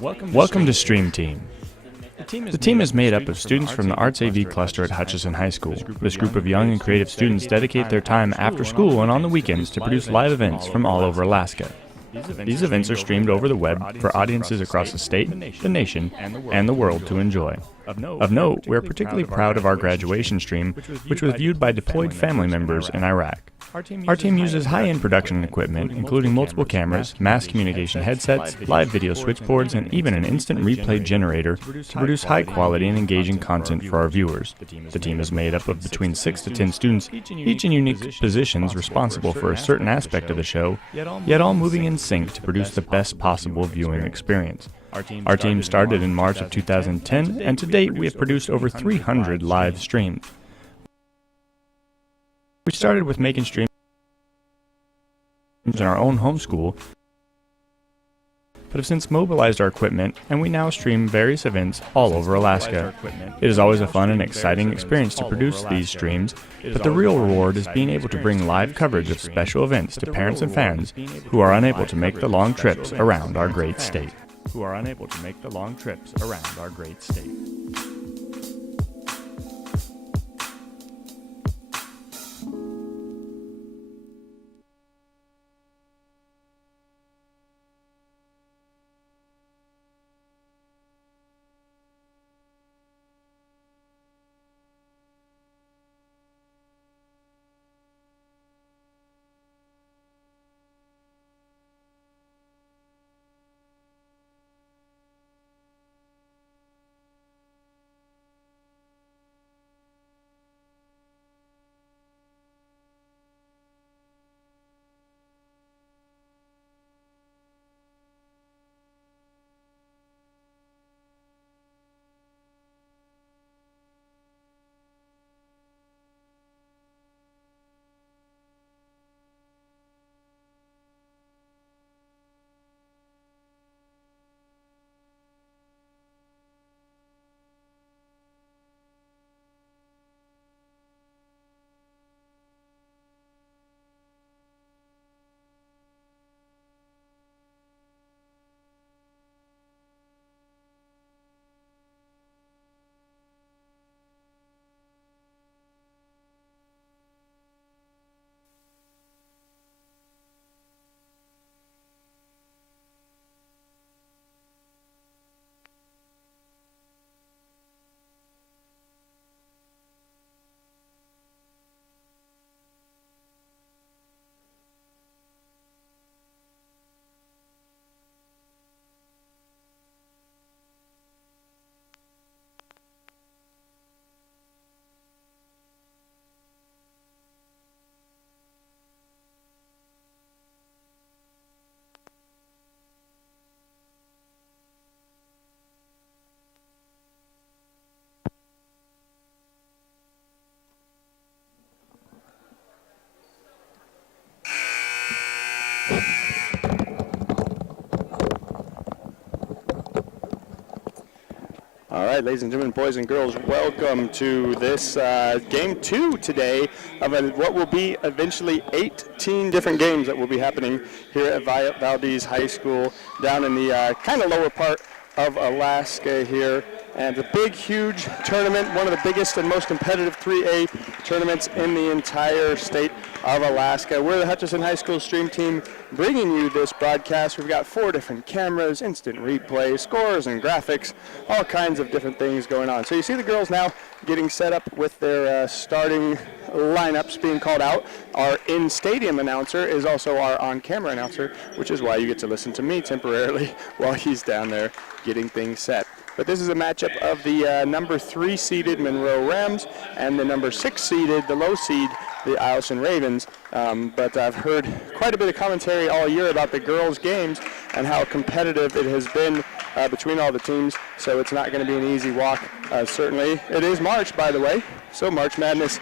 Welcome to Stream Team. The team is made up of students from the Arts AV cluster at Eielson High School. This group of young and creative students dedicate their time after school and on the weekends to produce live events from all over Alaska. These events are streamed over the web for audiences across the state, the nation, and the world to enjoy. Of note, we are particularly proud of our graduation stream, which was viewed by deployed family members in Iraq. Our team uses high-end production equipment, including multiple cameras, mass communication headsets, live video switchboards, and even an instant replay generator to produce high-quality and engaging content for our viewers. The team is made up of between 6 to 10 students, each in unique positions responsible for a certain aspect of the show, yet all moving in sync to produce the best possible viewing experience. Our team started in March of 2010, and to date we have produced over 300 live streams. We started with making streams in our own home school, but have since mobilized our equipment, and we now stream various events all over Alaska. It is always a fun and exciting experience to produce these streams, but the real reward is being able to bring live coverage of special events to parents and fans who are unable to make the long trips around our great state. All right, ladies and gentlemen, boys and girls, welcome to this game 2 today of what will be eventually 18 different games that will be happening here at Valdez High School down in the kind of lower part of Alaska here. And a big, huge tournament, one of the biggest and most competitive 3A tournaments in the entire state of Alaska. We're the Eielson High School Stream Team bringing you this broadcast. We've got 4 different cameras, instant replay, scores and graphics, all kinds of different things going on. So you see the girls now getting set up with their starting lineups being called out. Our in-stadium announcer is also our on-camera announcer, which is why you get to listen to me temporarily while he's down there getting things set. But this is a matchup of the number 3 seeded Monroe Rams and the number 6 seeded, the low seed, the Eielson Ravens. But I've heard quite a bit of commentary all year about the girls' games and how competitive it has been between all the teams. So it's not going to be an easy walk. Certainly, it is March, by the way. So March Madness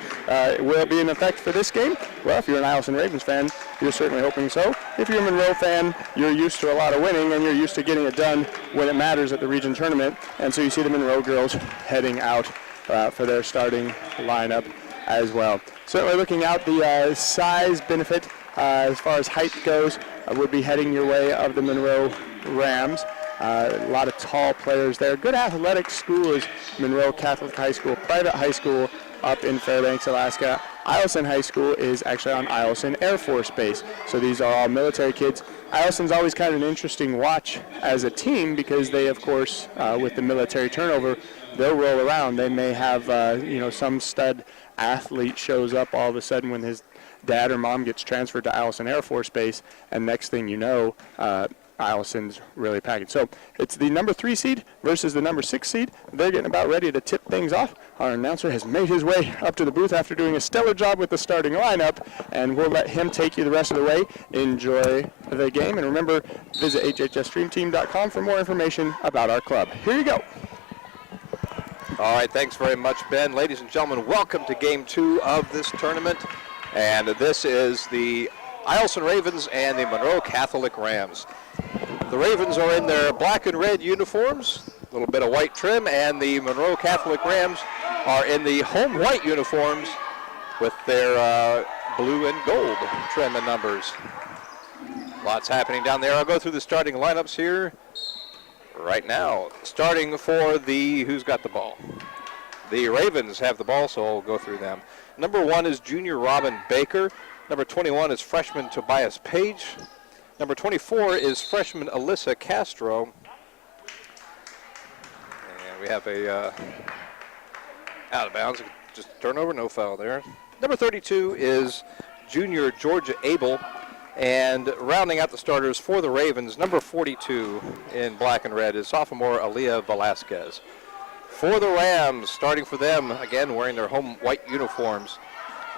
will be in effect for this game. Well, if you're an Eielson Ravens fan, you're certainly hoping so. If you're a Monroe fan, you're used to a lot of winning and you're used to getting it done when it matters at the region tournament. And so you see the Monroe girls heading out for their starting lineup as well. Certainly looking out, the size benefit as far as height goes would be heading your way of the Monroe Rams. A lot of tall players there. Good athletic school is Monroe Catholic High School, private high school up in Fairbanks, Alaska. Eielson High School is actually on Eielson Air Force Base. So these are all military kids. Eilson's always kind of an interesting watch as a team because they, of course, with the military turnover, they'll roll around. They may have, some stud athlete shows up all of a sudden when his dad or mom gets transferred to Eielson Air Force Base, and next thing you know, Eielson's really packing. So it's the number 3 seed versus the number 6 seed. They're getting about ready to tip things off. Our announcer has made his way up to the booth after doing a stellar job with the starting lineup, and we'll let him take you the rest of the way. Enjoy the game, and remember, visit hhsstreamteam.com for more information about our club. Here you go. All right, thanks very much, Ben. Ladies and gentlemen, welcome to Game 2 of this tournament, and this is the Eielson Ravens and the Monroe Catholic Rams. The Ravens are in their black and red uniforms, a little bit of white trim, and the Monroe Catholic Rams are in the home white uniforms with their blue and gold trim and numbers. Lots happening down there. I'll go through the starting lineups here right now. Starting for the, who's got the ball? The Ravens have the ball, so I'll go through them. Number 1 is junior Robin Baker. Number 21 is freshman Tobias Page. Number 24 is freshman Alyssa Castro. And we have a out of bounds, just turnover, no foul there. Number 32 is junior Georgia Abel. And rounding out the starters for the Ravens, number 42 in black and red is sophomore Aaliyah Velasquez. For the Rams, starting for them, again wearing their home white uniforms,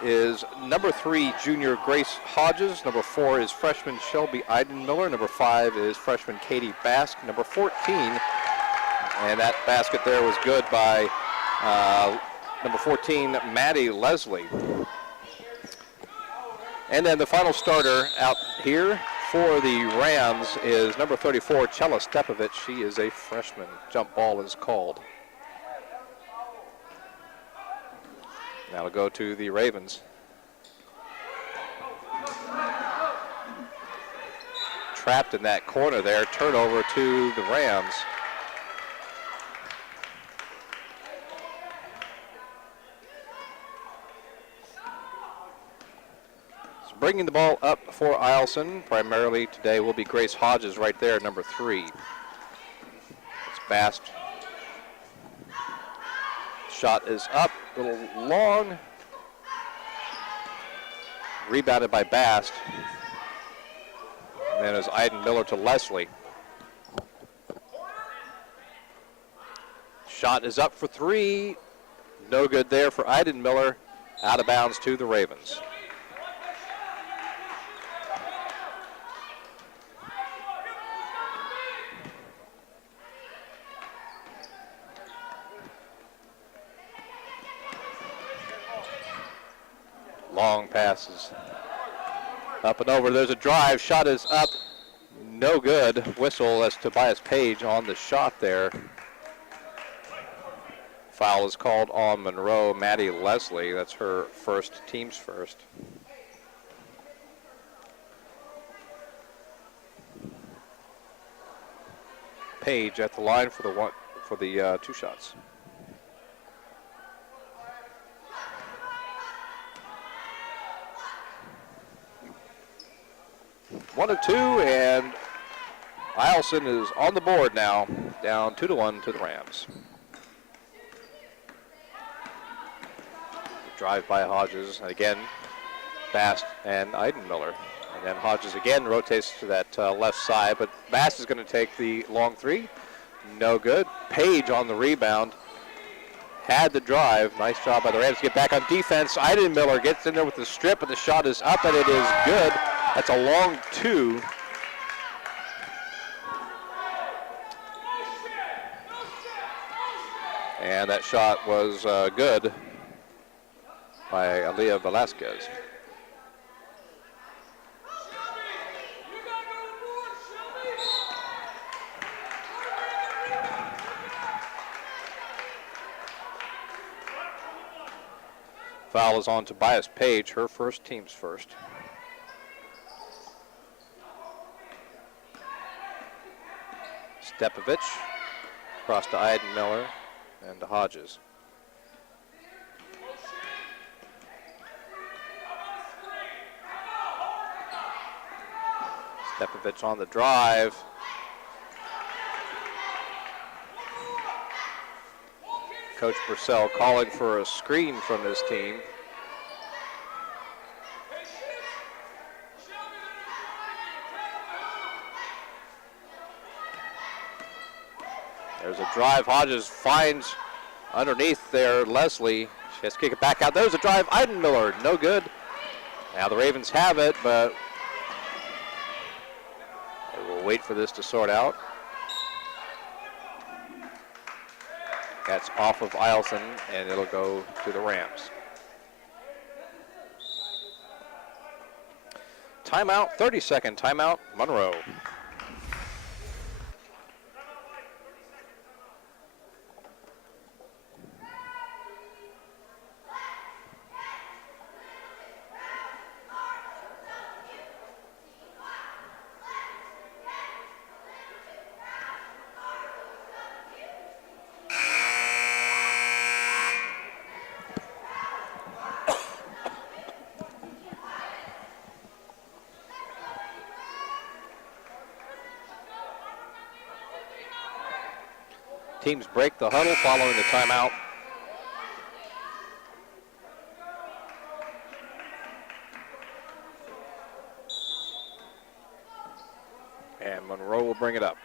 is number 3, junior Grace Hodges. Number 4 is freshman Shelby Eidenmiller. Number 5 is freshman Katie Bask. Number 14, and that basket there was good by number 14, Maddie Leslie. And then the final starter out here for the Rams is number 34, Chella Stepovich. She is a freshman. Jump ball is called. Now we'll go to the Ravens. Trapped in that corner there. Turnover to the Rams. So bringing the ball up for Eielson, primarily today, will be Grace Hodges right there, number 3. It's Bast. Shot is up, a little long. Rebounded by Bast. And then it was Eidenmiller to Leslie. Shot is up for 3. No good there for Eidenmiller. Out of bounds to the Ravens. Long passes. Up and over. There's a drive. Shot is up. No good. Whistle as Tobias Page on the shot there. Foul is called on Monroe. Maddie Leslie. That's her first, team's first. Page at the line for the 2 shots. One of 2, and Eielson is on the board now, down 2-1 to the Rams. Drive by Hodges, again, Bast and Eidenmiller. And then Hodges again rotates to that left side, but Bast is going to take the long 3. No good. Page on the rebound. Had the drive. Nice job by the Rams to get back on defense. Eidenmiller gets in there with the strip, and the shot is up, and it is good. That's a long 2. And that shot was good by Aaliyah Velasquez. Foul is on Tobias Page, her first, team's first. Stepovich across to Eidenmiller and to Hodges. Stepovich on the drive. Coach Purcell calling for a screen from his team. There's a drive. Hodges finds underneath there Leslie. She has to kick it back out. There's a drive. Eidenmiller, no good. Now the Ravens have it, but they will wait for this to sort out. That's off of Eielson, and it'll go to the Rams. Timeout, 30-second timeout, Monroe. Teams break the huddle following the timeout. And Monroe will bring it up.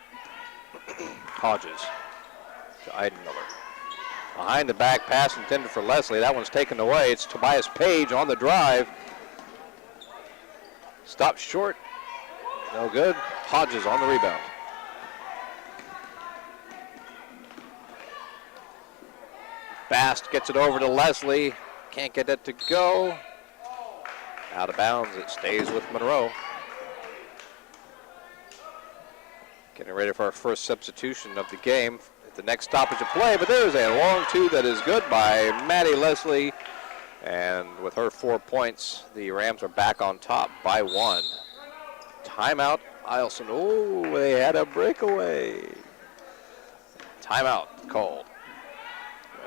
Hodges to Eidenmiller. Behind the back pass intended for Leslie. That one's taken away. It's Tobias Page on the drive. Stopped short. No good. Hodges on the rebound. Bast gets it over to Leslie. Can't get it to go. Out of bounds. It stays with Monroe. Getting ready for our first substitution of the game at the next stoppage of play. But there's a long two that is good by Maddie Leslie. And with her 4 points, the Rams are back on top by 1. Timeout, Eielson. Oh, they had a breakaway. Timeout called.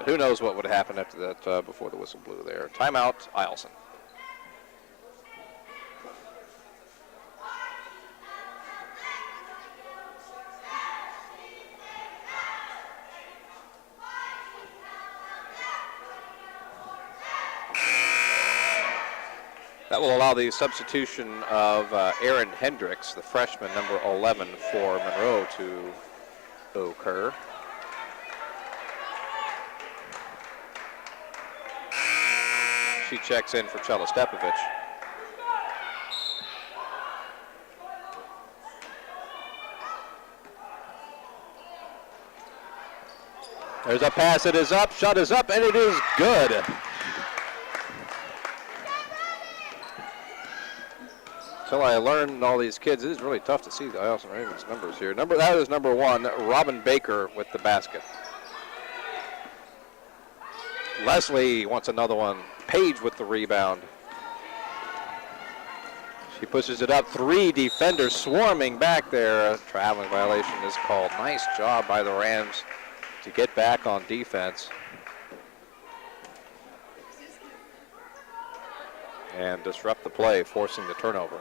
Who knows what would happen after that before the whistle blew there. Timeout, Eielson. That will allow the substitution of Aaron Hendricks, the freshman, number 11 for Monroe, to occur. She checks in for Chela Stepovich. There's a pass, it is up, shot is up, and it is good. Until I learned all these kids, it is really tough to see the Eielson Ravens numbers here. That is number 1, Robin Baker with the basket. Leslie wants another one. Page with the rebound. She pushes it up. 3 defenders swarming back there. A traveling violation is called. Nice job by the Rams to get back on defense. And disrupt the play, forcing the turnover.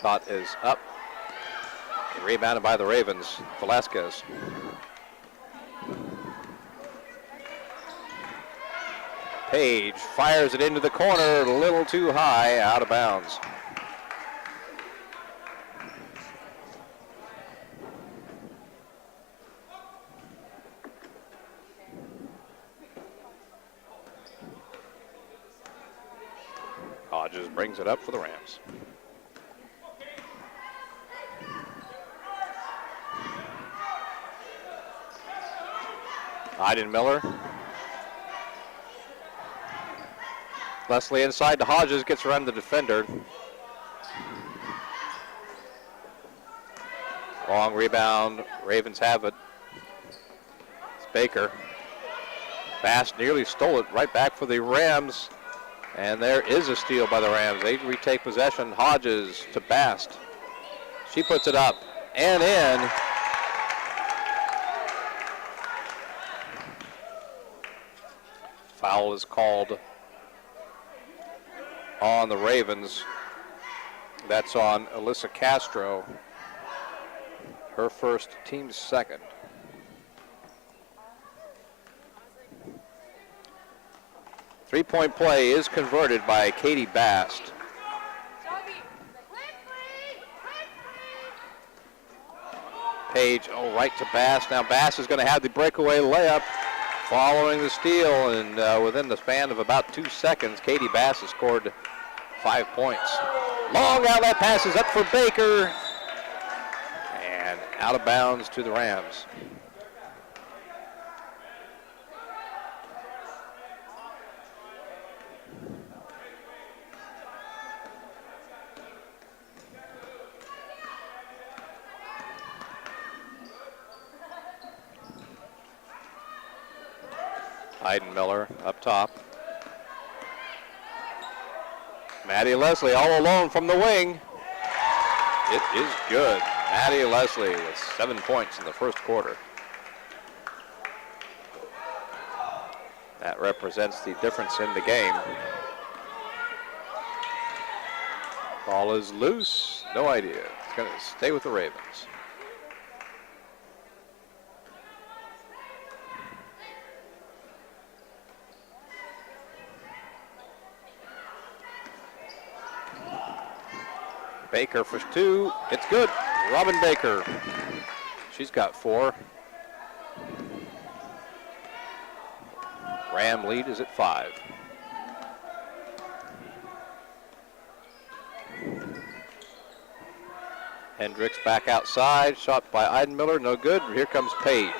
Shot is up. Rebounded by the Ravens. Velasquez. Page fires it into the corner, a little too high, out of bounds. Hodges brings it up for the Rams. Eidenmiller. Leslie inside to Hodges, gets around the defender. Long rebound, Ravens have it. It's Baker. Bass nearly stole it right back for the Rams. And there is a steal by the Rams. They retake possession. Hodges to Bast. She puts it up and in. Foul is called on the Ravens. That's on Alyssa Castro. Her first, team's second. Three-point play is converted by Katie Bast. Page, right to Bast. Now Bast is going to have the breakaway layup following the steal, and within the span of about 2 seconds, Katie Bast has scored 5 points. Long outlet passes up for Baker, and out of bounds to the Rams. Miller up top. Maddie Leslie all alone from the wing. It is good. Maddie Leslie with 7 points in the first quarter. That represents the difference in the game. Ball is loose. No idea. It's going to stay with the Ravens. Baker for 2. It's good. Robin Baker. She's got 4. Ram lead is at 5. Hendricks back outside. Shot by Eidenmiller. No good. Here comes Page.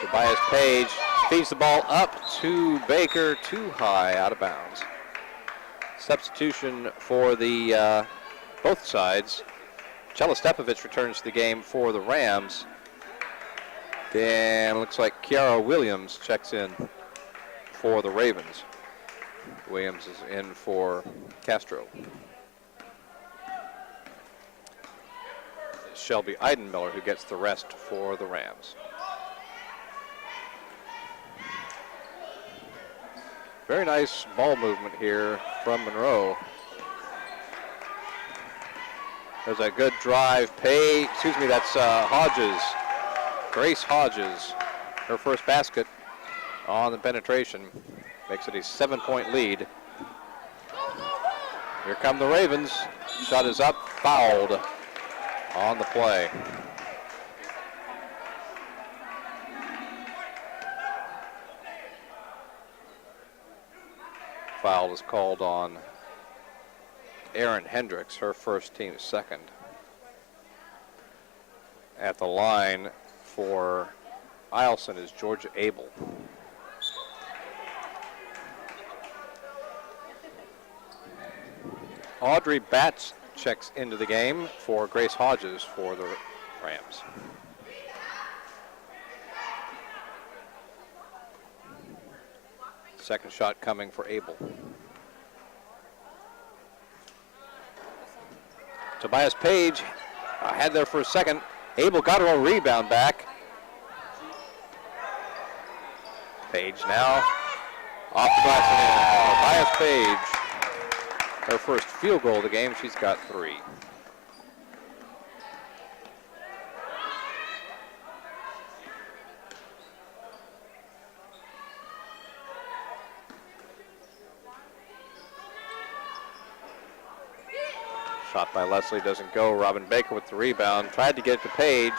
Tobias Page feeds the ball up to Baker. Too high, out of bounds. Substitution for the both sides. Chela Stepovich returns to the game for the Rams. Then looks like Kiara Williams checks in for the Ravens. Williams is in for Castro. Shelby Eidenmiller who gets the rest for the Rams. Very nice ball movement here from Monroe. There's a good drive. That's Hodges. Grace Hodges. Her first basket on the penetration. Makes it a 7-point lead. Here come the Ravens. Shot is up, fouled on the play. Foul is called on Erin Hendricks, her first, team's second. At the line for Eielson is Georgia Abel. Audrey Batts checks into the game for Grace Hodges for the Rams. Second shot coming for Abel. Tobias Page had there for a second. Abel got her own rebound back. Page now off the glass and in. Tobias Page, her first field goal of the game. She's got 3. Shot by Leslie doesn't go. Robin Baker with the rebound. Tried to get it to Page.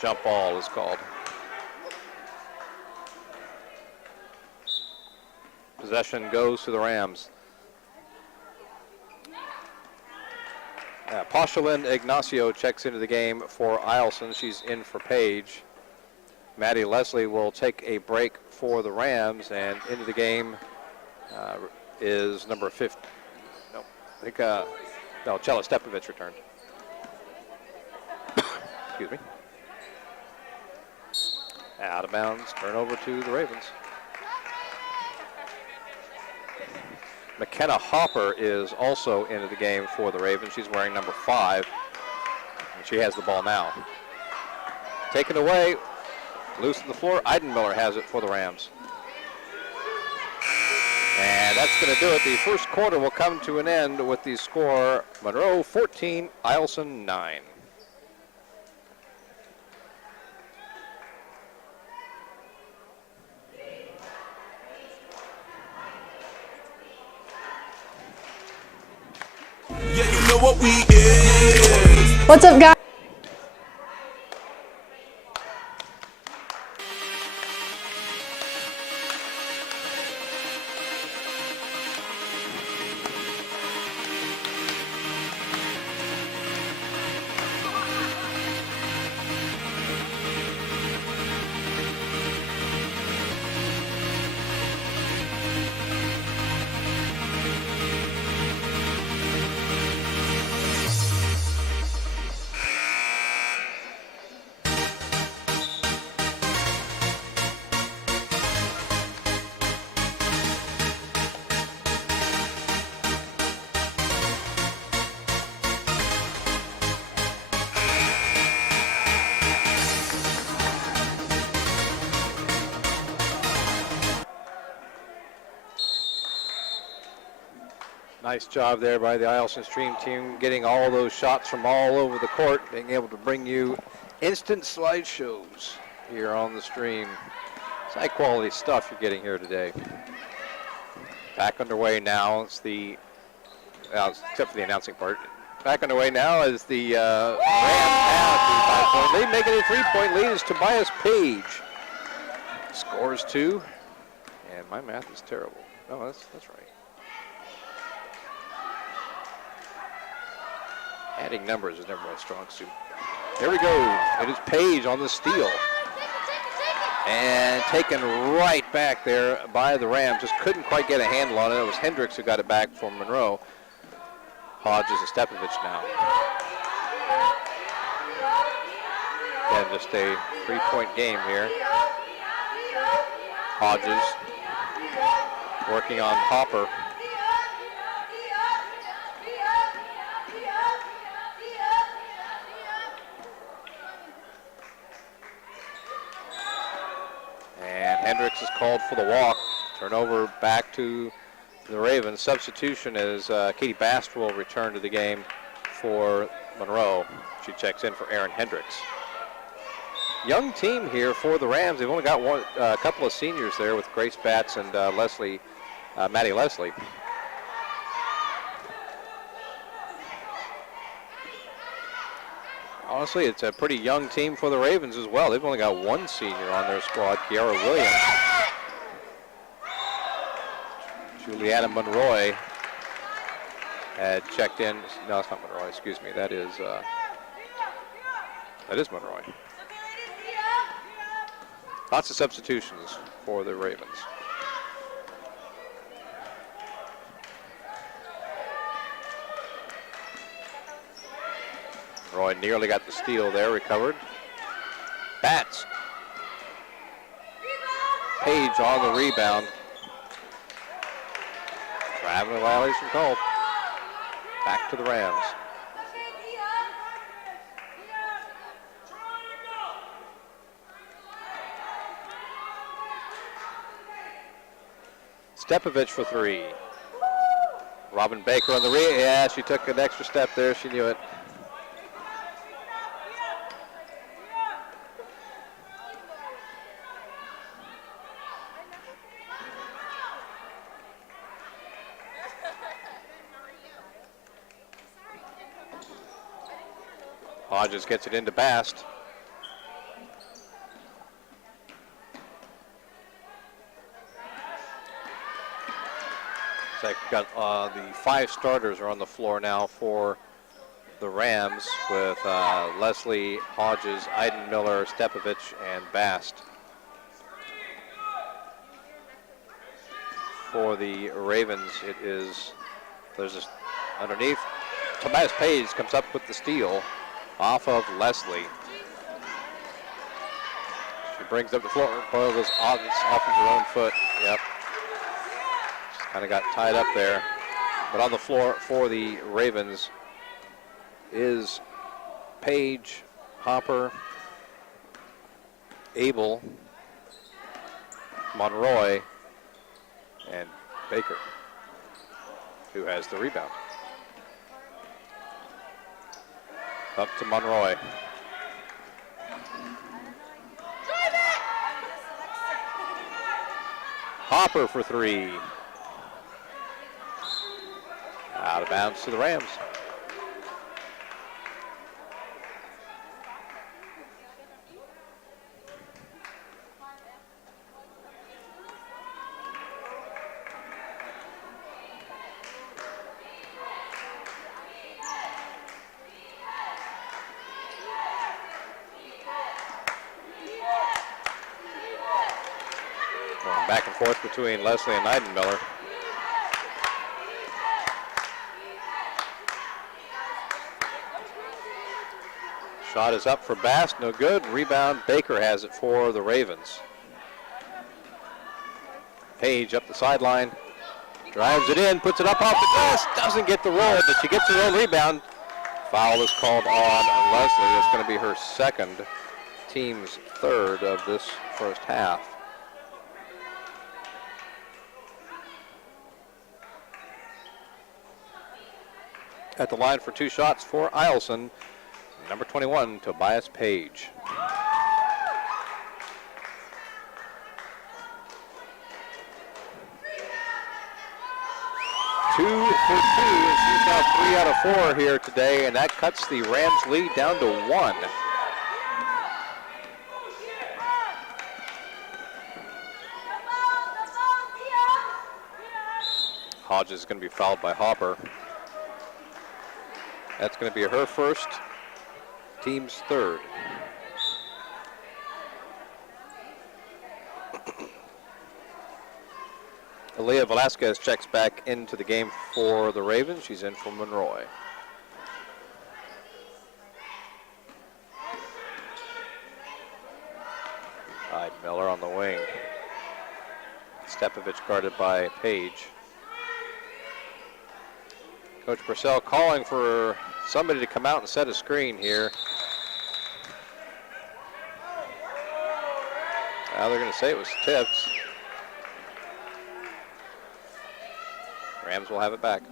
Jump ball is called. Possession goes to the Rams. Pauline Ignacio checks into the game for Eielson. She's in for Page. Maddie Leslie will take a break for the Rams, and into the game is number 50. Chela Stepovich returned. Excuse me. Out of bounds, turnover to the Ravens. McKenna Hopper is also into the game for the Ravens. She's wearing number 5, and she has the ball now. Taken away, loose on the floor. Eidenmiller has it for the Rams. And that's going to do it. The first quarter will come to an end with the score Monroe 14, Eielson 9. Yeah, you know what we is. What's up, guys? Nice job there by the Eielson Stream team, getting all those shots from all over the court, being able to bring you instant slideshows here on the stream. It's high quality stuff you're getting here today. Back underway now. It's the, except for the announcing part. Back underway now is the Rams have the 5-point lead. Making a 3-point lead is Tobias Page. Scores 2, and my math is terrible. No, that's right. Adding numbers is never my strong suit. Here we go. It is Page on the steal. And taken right back there by the Rams. Just couldn't quite get a handle on it. It was Hendricks who got it back for Monroe. Hodges and Stepovich now. Again, just a 3-point game here. Hodges working on Hopper. Hendricks is called for the walk. Turnover back to the Ravens. Substitution is Katie Bast will return to the game for Monroe. She checks in for Aaron Hendricks. Young team here for the Rams. They've only got a couple of seniors there with Grace Batts and Maddie Leslie. Honestly, it's a pretty young team for the Ravens as well. They've only got one senior on their squad, Kiara Williams. Juliana Monroe had checked in. No, it's not Monroe, excuse me. That is Monroe. Lots of substitutions for the Ravens. Roy nearly got the steal there, recovered. Batts. Page on the rebound. Traveling violation called. Back to the Rams. Stepovich for 3. Robin Baker on the yeah, she took an extra step there, she knew it. Hodges gets it into Bast. We've got the 5 starters are on the floor now for the Rams with Leslie, Hodges, Eidenmiller, Stepovich, and Bast. For the Ravens, it is, there's this underneath. Tobias Page comes up with the steal off of Leslie. brings up the floor. Boyle goes off of her own foot. Yep. Just kind of got tied up there. But on the floor for the Ravens is Page, Hopper, Abel, Monroe, and Baker, who has the rebound. Up to Monroe. Hopper for three. Out of bounds to the Rams. Going back and forth between Leslie and Eidenmiller. Shot is up for Bass, no good. Rebound, Baker has it for the Ravens. Page up the sideline, drives it in, puts it up off the glass, doesn't get the roll, but she gets her own rebound. Foul is called on Leslie. That's going to be her second, team's third of this first half. At the line for two shots for Eielson, number 21, Tobias Page. Two for two, and she's now 3 out of 4 here today, and that cuts the Rams lead down to 1. Hodges is going to be fouled by Hopper. That's going to be her first, team's third. Aaliyah Velasquez checks back into the game for the Ravens. She's in for Monroe. Miller on the wing. Stepovich guarded by Page. Coach Purcell calling for somebody to come out and set a screen here. Now they're going to say it was tipped. Rams will have it back.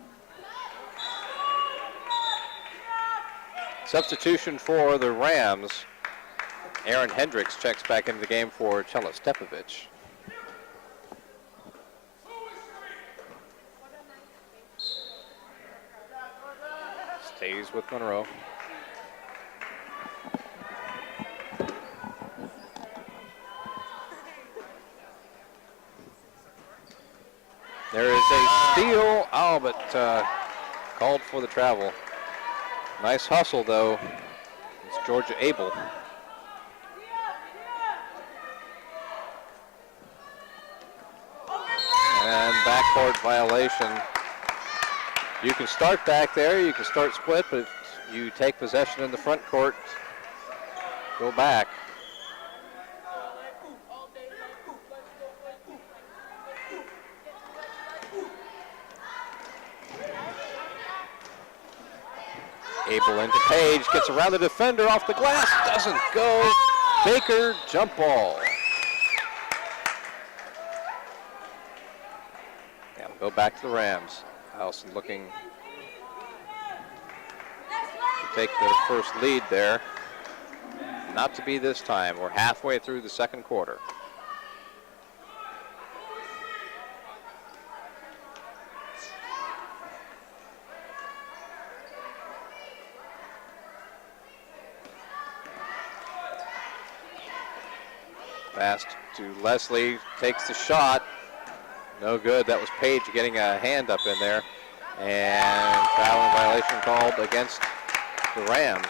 Substitution for the Rams. Aaron Hendricks checks back into the game for Chela Stepovich. Stays with Monroe. There is a steal, but called for the travel. Nice hustle, though. It's Georgia Abel. And backcourt violation. You can start back there, you can start split, but if you take possession in the front court, go back. Abel into Page, gets around the defender off the glass, doesn't go. Baker, jump ball. And we'll go back to the Rams. Eielson looking to take their first lead there. Not to be this time. We're halfway through the second quarter. Pass to Leslie, takes the shot. No good. That was Page getting a hand up in there. And fouling violation called against the Rams.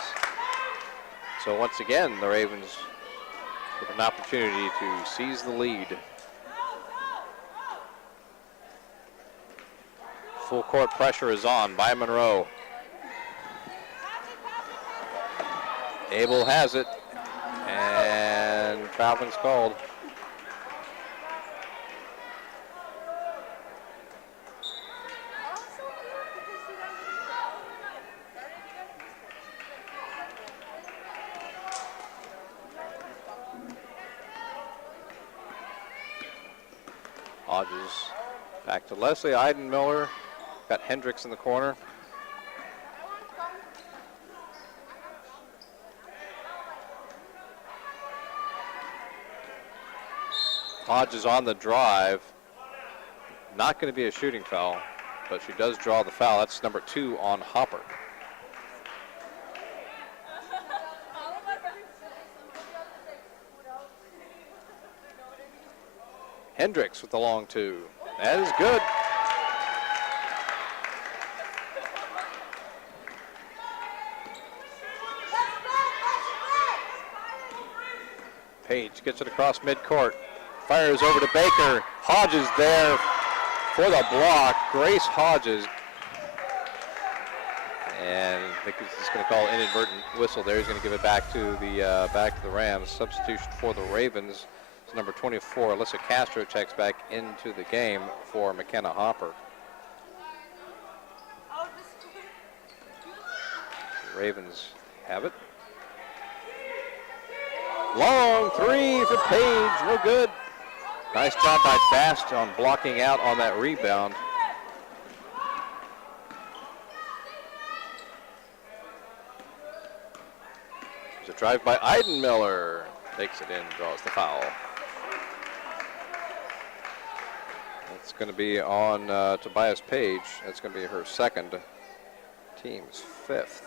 So once again, the Ravens with an opportunity to seize the lead. Full court pressure is on by Monroe. Abel has it. And fouling's called. Hodges back to Leslie. Eidenmiller got Hendricks in the corner. Hodges on the drive. Not going to be a shooting foul, but she does draw the foul. That's number 2 on Hopper. Hendricks with the long 2. That is good. Page gets it across midcourt. Fires over to Baker. Hodges there for the block. Grace Hodges. And I think he's just going to call an inadvertent whistle there. He's going to give it back to the Rams. Substitution for the Ravens. It's number 24, Alyssa Castro, checks back into the game for McKenna Hopper. The Ravens have it. Long 3 for Page, no good. Nice job by Bast on blocking out on that rebound. There's a drive by Eidenmiller. Takes it in, draws the foul. It's going to be on Tobias Page. That's going to be her second, team's 5th.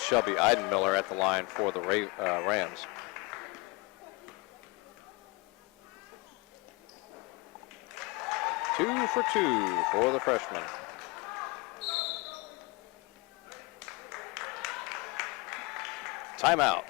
Shelby Eidenmiller at the line for the Rams. Two for 2 for the freshman. Timeout.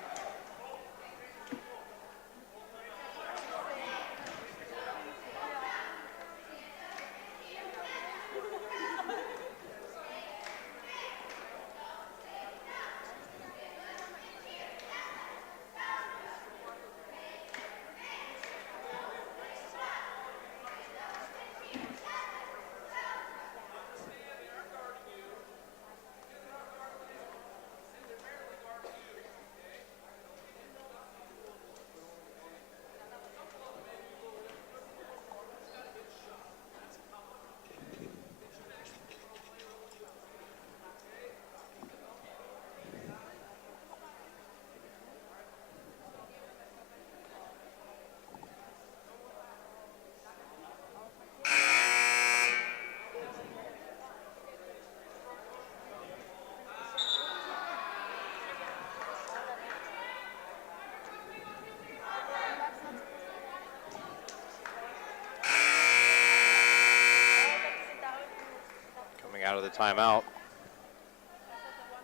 Out of the timeout.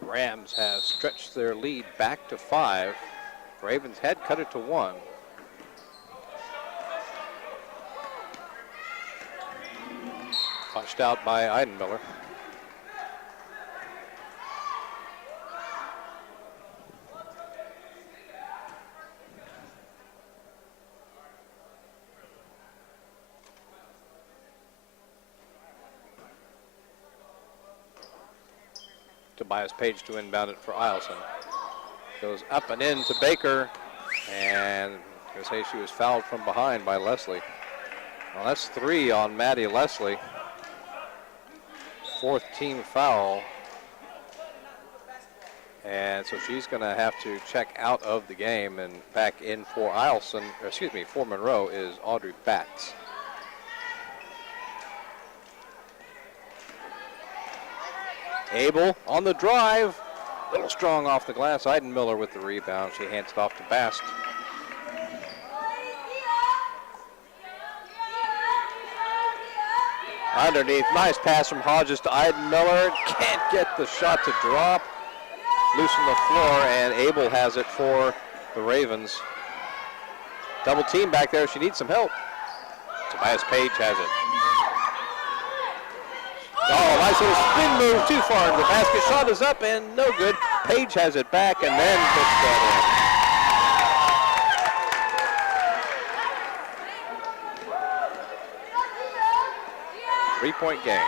Rams have stretched their lead back to 5. Ravens had cut it to 1. Punched out by Eidenmiller. Tobias Page to inbound it for Eielson. Goes up and in to Baker, and I say she was fouled from behind by Leslie. Well, that's 3 on Maddie Leslie. 4th team foul. And so she's going to have to check out of the game, and back in for Eielson, or excuse me, for Monroe is Audrey Batts. Abel on the drive, a little strong off the glass. Eidenmiller with the rebound. She hands it off to Bast. Underneath, nice pass from Hodges to Eidenmiller. Can't get the shot to drop. Loose on the floor, and Abel has it for the Ravens. Double team back there. She needs some help. Tobias Page has it. Oh, nice little spin move too far into the basket. Shot is up and no good. Page has it back and then puts that in. 3-point game.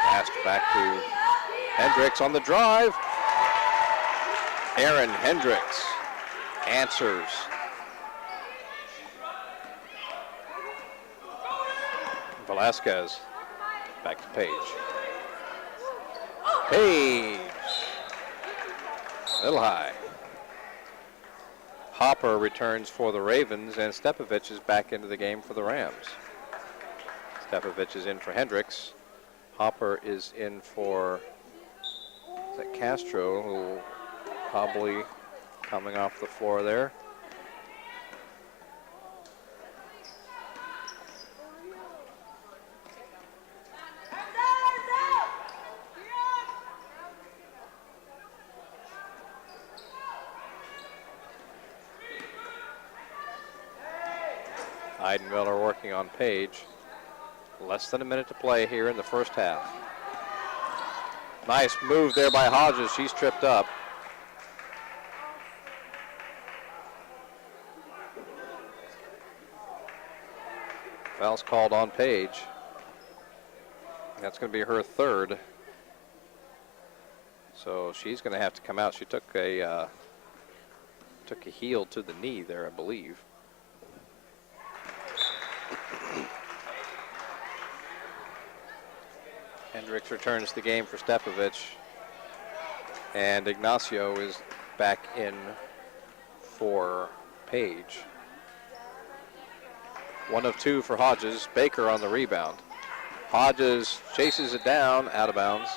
Passed back to Hendricks on the drive. Aaron Hendricks answers. Velasquez back to Page. Page. A little high. Hopper returns for the Ravens, and Stepovich is back into the game for the Rams. Stepovich is in for Hendricks. Hopper is in for Castro, who will probably coming off the floor there. Eidenmiller working on Page. Less than a minute to play here in the first half. Nice move there by Hodges. She's tripped up. Foul's called on Page. That's going to be her third. So she's going to have to come out. She took a heel to the knee there, I believe. Hendricks returns the game for Stepovich. And Ignacio is back in for Page. 1 of 2 for Hodges. Baker on the rebound. Hodges chases it down, out of bounds.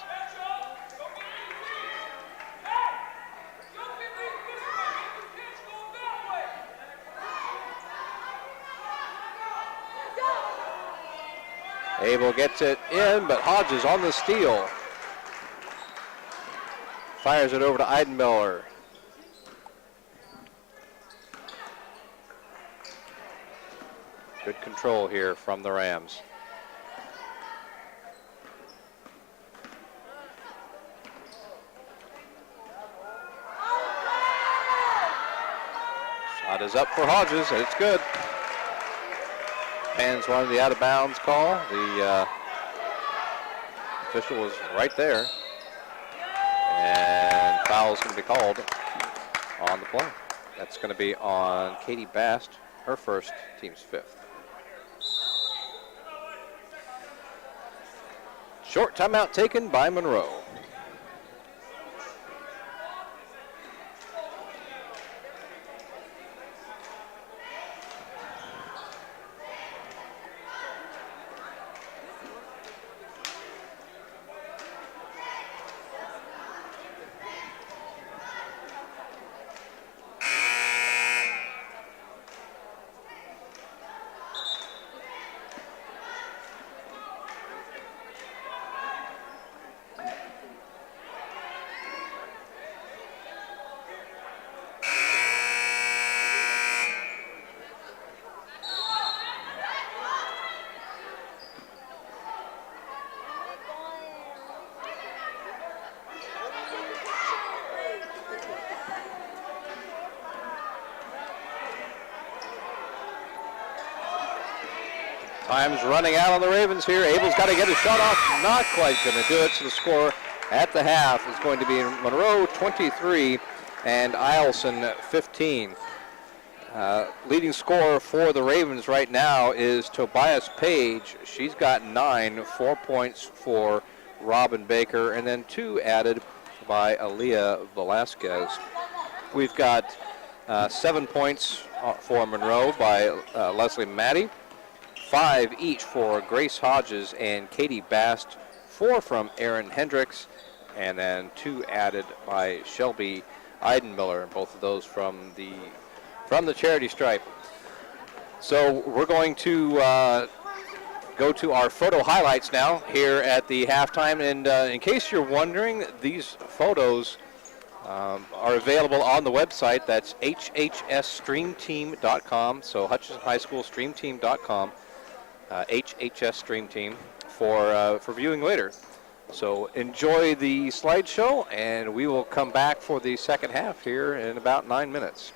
Abel gets it in, but Hodges on the steal. Fires it over to Eidenmiller. Good control here from the Rams. Shot is up for Hodges, and it's good. Fans wanted the out-of-bounds call. The official was right there. And foul is going to be called on the play. That's going to be on Katie Bast, her first, team's 5th. Short timeout taken by Monroe. Time's running out on the Ravens here. Abel's got to get a shot off. Not quite going to do it. So the score at the half is going to be Monroe 23 and Eielson 15. Leading scorer for the Ravens right now is Tobias Page. She's got 9, 4 points for Robin Baker, and then 2 added by Aaliyah Velasquez. We've got 7 points for Monroe by Leslie Matty. 5 each for Grace Hodges and Katie Bast, 4 from Aaron Hendricks, and then 2 added by Shelby Eidenmiller, both of those from the charity stripe. So we're going to go to our photo highlights now here at the halftime, and in case you're wondering, these photos are available on the website. That's hhsstreamteam.com. So Hutchinson High School streamteam.com, HHS Stream Team for viewing later. So enjoy the slideshow, and we will come back for the second half here in about 9 minutes.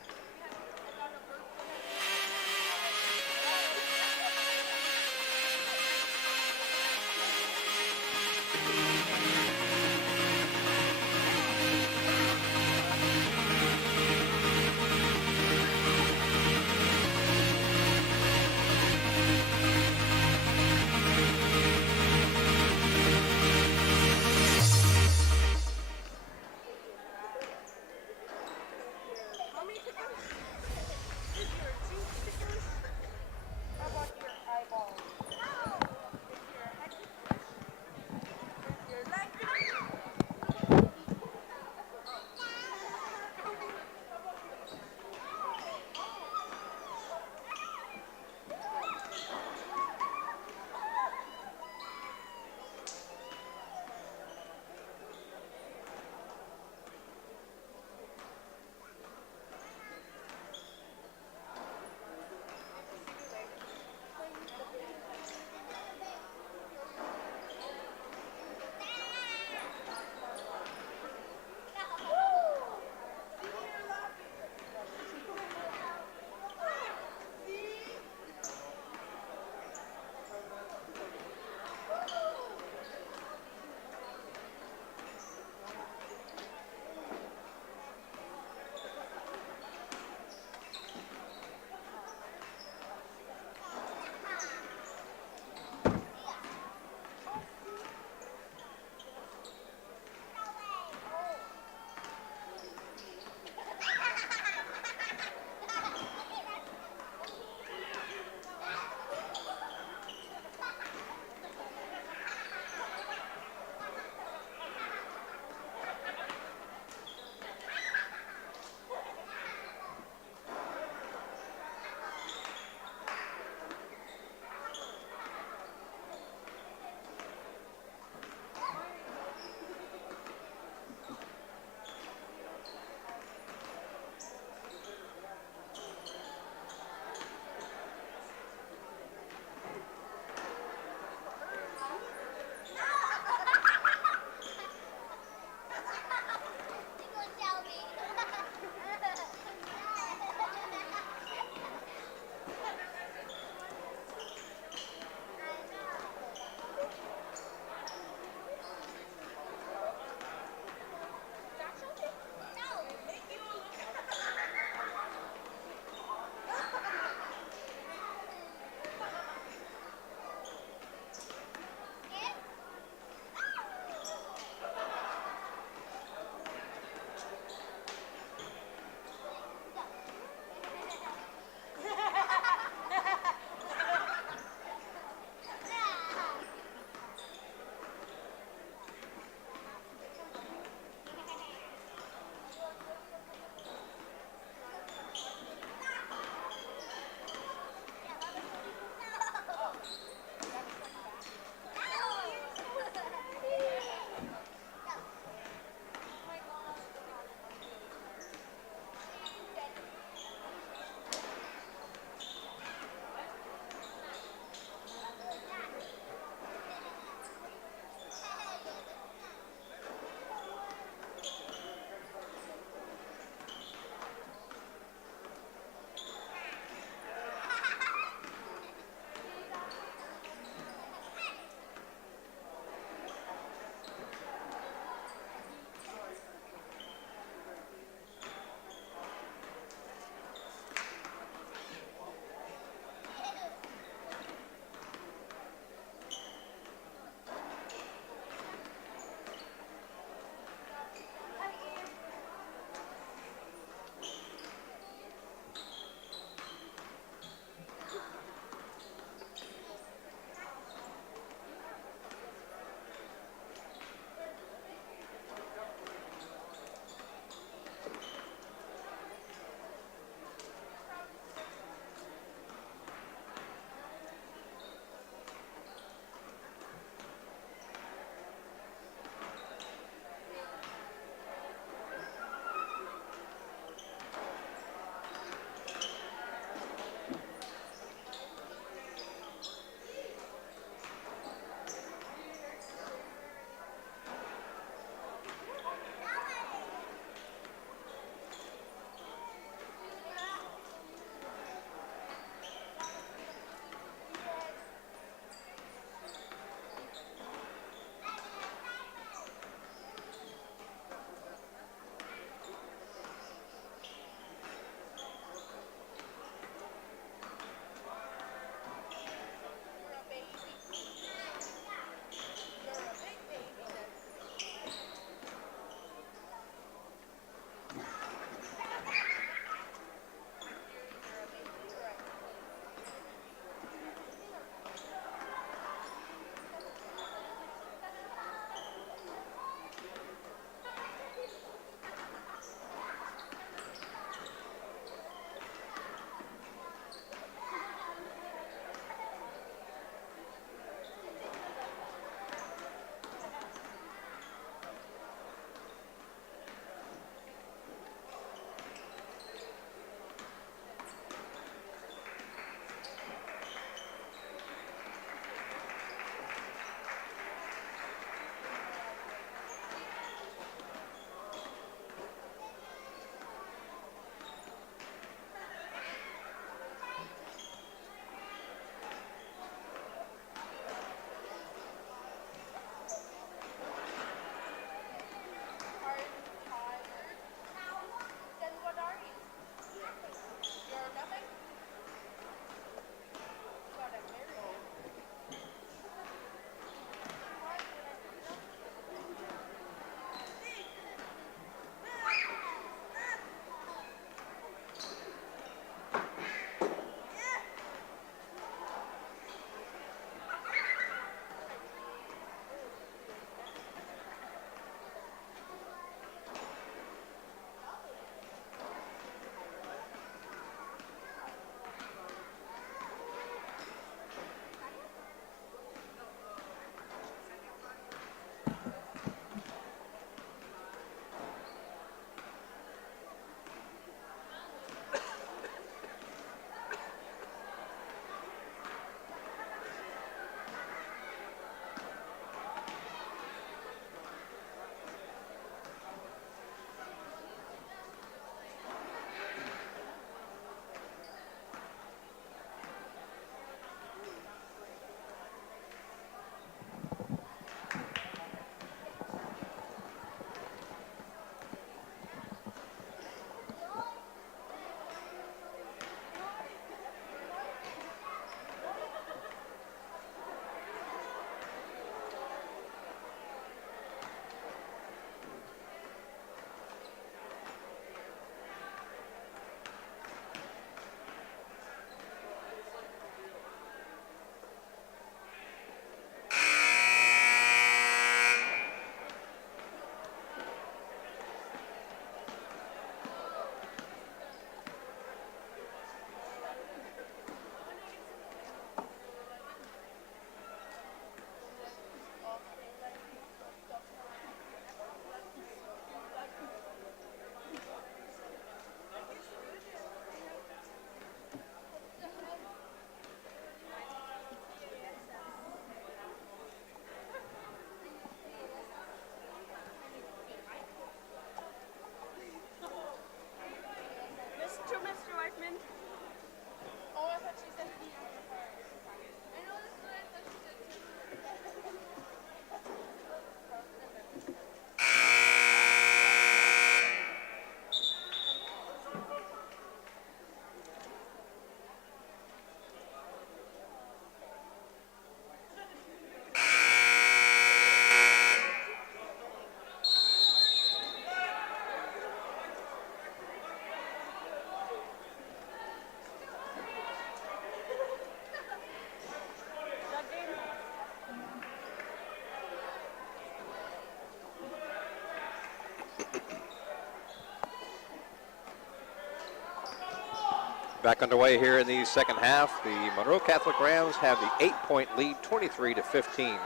Back underway here in the second half. The Monroe Catholic Rams have the 8-point lead, 23-15.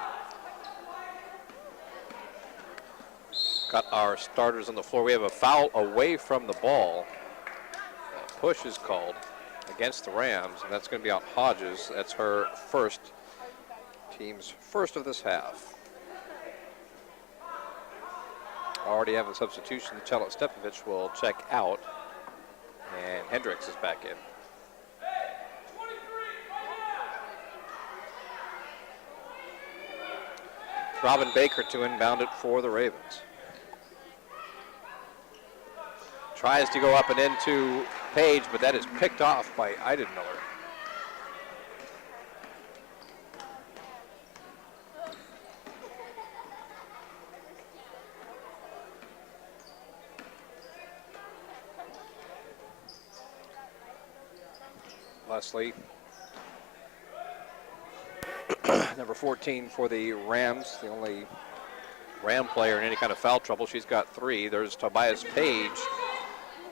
Got our starters on the floor. We have a foul away from the ball. A push is called against the Rams, and that's going to be out Hodges. That's her first, team's first of this half. Already have a substitution. Charlotte Stepovich will check out, and Hendricks is back in. Robin Baker to inbound it for the Ravens. Tries to go up and into Page, but that is picked off by Eidenmiller. Leslie, number 14 for the Rams, the only Ram player in any kind of foul trouble. She's got 3. There's Tobias Page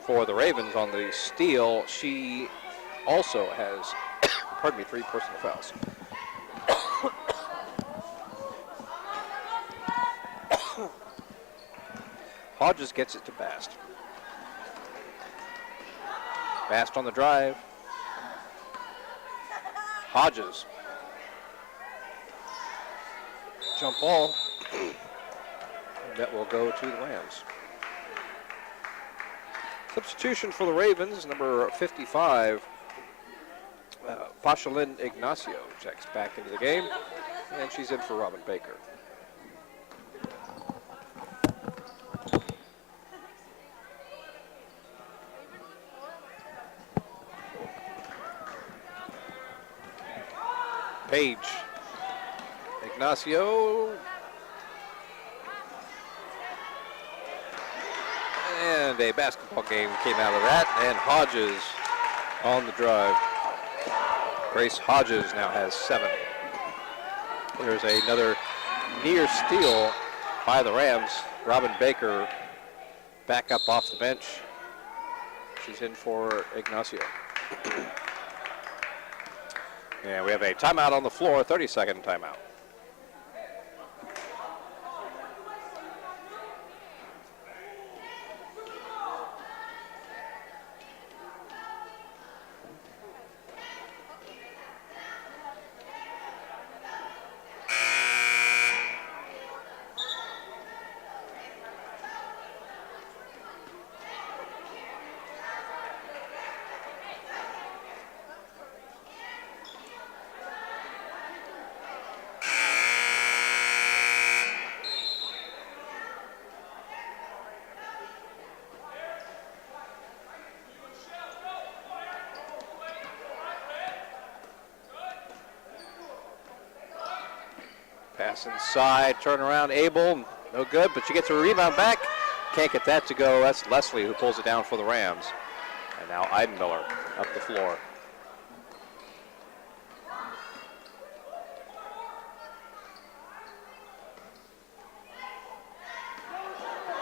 for the Ravens on the steal. She also has, 3 personal fouls. Hodges gets it to Bast. Bast on the drive. Hodges. Jump ball. That will go to the Rams. Substitution for the Ravens, number 55, Pashalin Ignacio checks back into the game, and she's in for Robin Baker. Page, Ignacio, and a basketball game came out of that, and Hodges on the drive. Grace Hodges now has 7. There's another near steal by the Rams. Robin Baker back up off the bench. She's in for Ignacio. And we have a timeout on the floor, 30-second timeout. Pass inside, turn around, Abel, no good, but she gets a rebound back. Can't get that to go. That's Leslie who pulls it down for the Rams. And now Eidenmiller up the floor.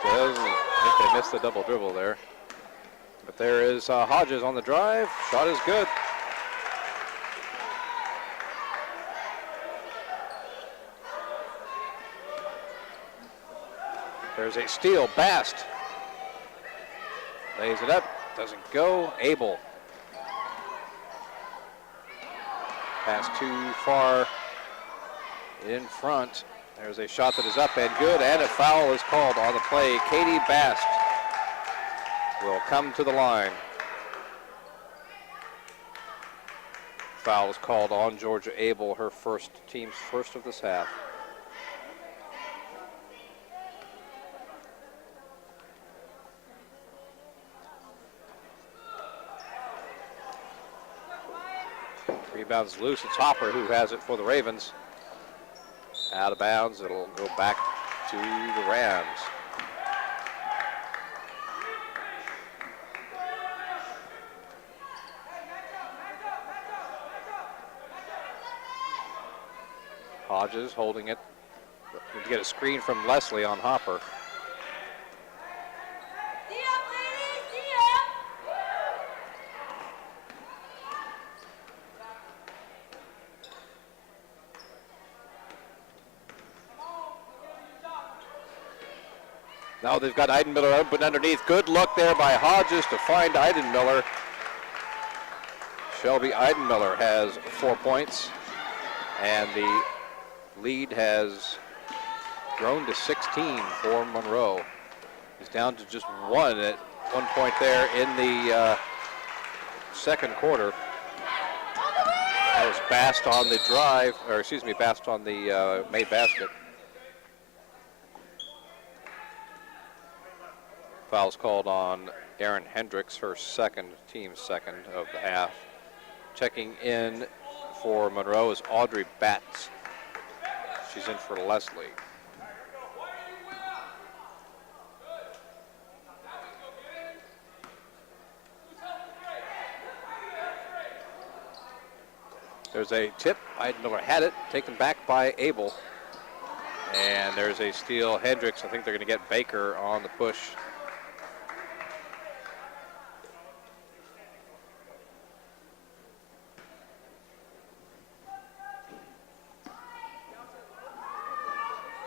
I think they missed the double dribble there. But there is Hodges on the drive. Shot is good. There's a steal. Bast lays it up. Doesn't go. Abel. Pass too far in front. There's a shot that is up and good, and a foul is called on the play. Katie Bast will come to the line. Foul is called on Georgia Abel, her team's first of this half. Rebounds loose. It's Hopper who has it for the Ravens. Out of bounds. It'll go back to the Rams. Hodges holding it. To get a screen from Leslie on Hopper. Now they've got Eidenmiller open underneath. Good look there by Hodges to find Eidenmiller. Shelby Eidenmiller has 4 points, and the lead has grown to 16 for Monroe. He's down to just 1 at one point there in the second quarter. That was Bast on the drive, or excuse me, Bast on the made basket. Foul's called on Erin Hendricks, her team's second of the half. Checking in for Monroe is Audrey Batts. She's in for Leslie. There's a tip. Eidenmiller had it, taken back by Abel. And there's a steal. Hendricks, I think they're going to get Baker on the push.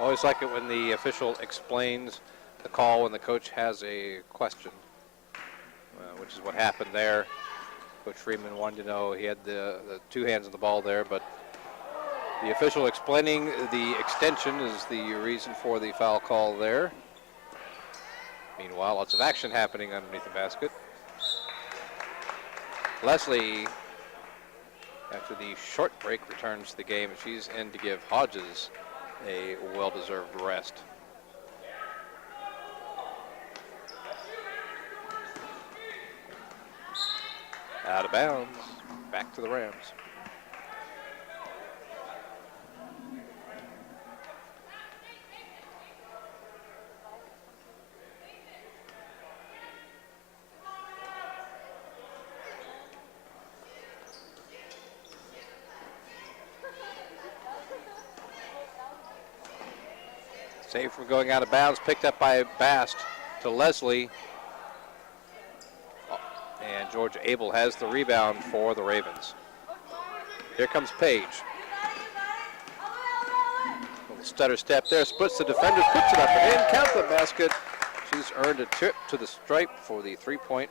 Always like it when the official explains the call when the coach has a question, which is what happened there. Coach Freeman wanted to know, he had the 2 hands on the ball there, but the official explaining the extension is the reason for the foul call there. Meanwhile, lots of action happening underneath the basket. Leslie, after the short break, returns to the game. She's in to give Hodges a well-deserved rest. Out of bounds, back to the Rams. Save from going out of bounds, picked up by Bast to Leslie. And Georgia Abel has the rebound for the Ravens. Here comes Page. Little stutter step there, splits the defenders, puts it up and in, counts the basket. She's earned a trip to the stripe for the 3-point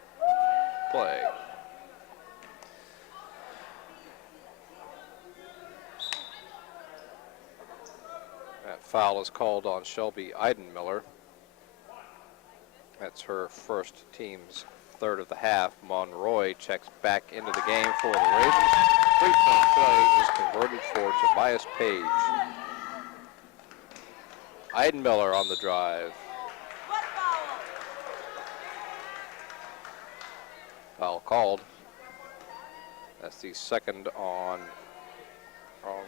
play. Foul is called on Shelby Eidenmiller. That's her first team's third of the half. Monroe checks back into the game for the Ravens. 3-point play is converted for Tobias Page. Eidenmiller on the drive. Foul called. That's the second on wrong.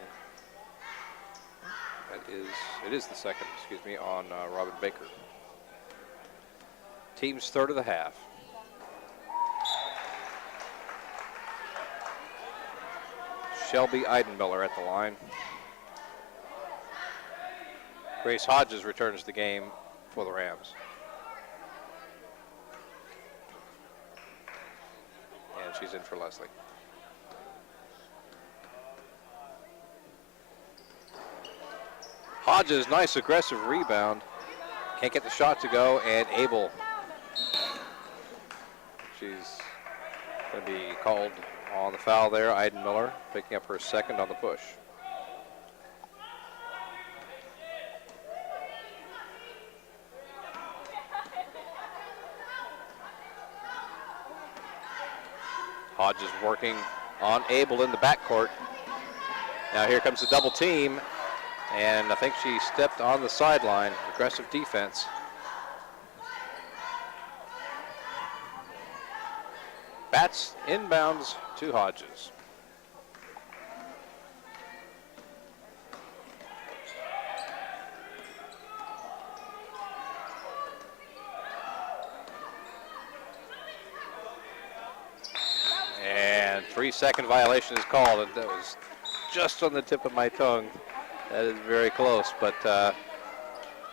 It is the second, excuse me, on Robin Baker. Team's third of the half. Shelby Eidenmiller at the line. Grace Hodges returns to the game for the Rams. And she's in for Leslie. Hodges, nice aggressive rebound. Can't get the shot to go, and Abel. She's going to be called on the foul there. Eidenmiller picking up her second on the push. Hodges working on Abel in the backcourt. Now here comes the double team. And I think she stepped on the sideline. Aggressive defense. Bats inbounds to Hodges. And 3-second violation is called, and that was just on the tip of my tongue. That is very close, but a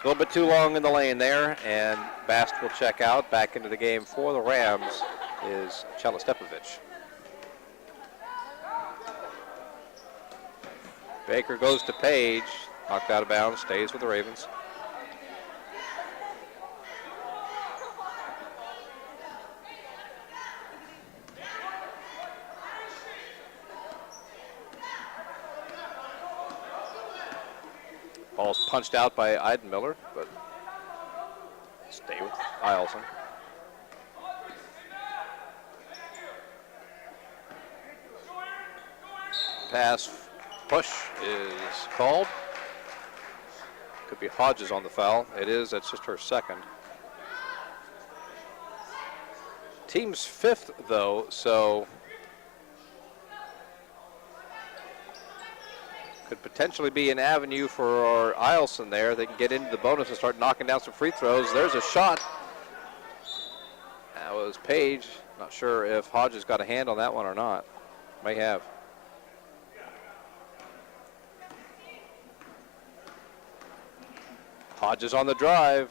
little bit too long in the lane there, and Bast will check out. Back into the game for the Rams is Chela Stepovich. Baker goes to Page, knocked out of bounds, stays with the Ravens. Ball's punched out by Eidenmiller, but stay with Eielson. Pass push is called. Could be Hodges on the foul. It is. That's just her second. Team's fifth, though, so could potentially be an avenue for Eielson there. They can get into the bonus and start knocking down some free throws. There's a shot. That was Page. Not sure if Hodges got a hand on that one or not. May have. Hodges on the drive.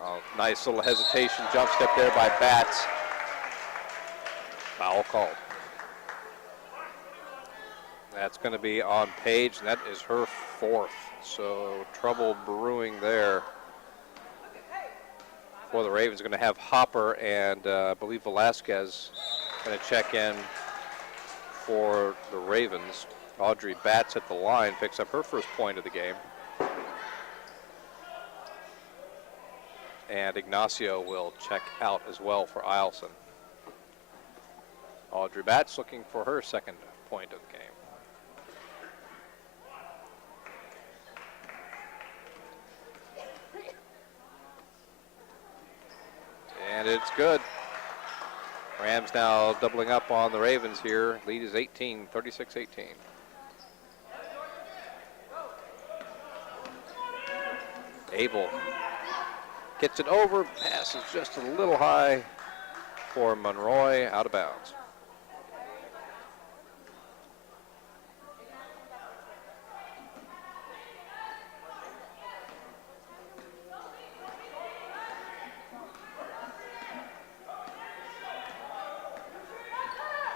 Oh, nice little hesitation, jump step there by Batts. Foul called. That's going to be on Page, and that is her fourth. So trouble brewing there for the Ravens. Going to have Hopper and I believe Velasquez going to check in for the Ravens. Audrey Batts at the line picks up her first point of the game. And Ignacio will check out as well for Eielson. Audrey Batts looking for her second point of the game. And it's good. Rams now doubling up on the Ravens here. Lead is 18, 36-18. Abel gets it over, pass is just a little high for Monroe, out of bounds.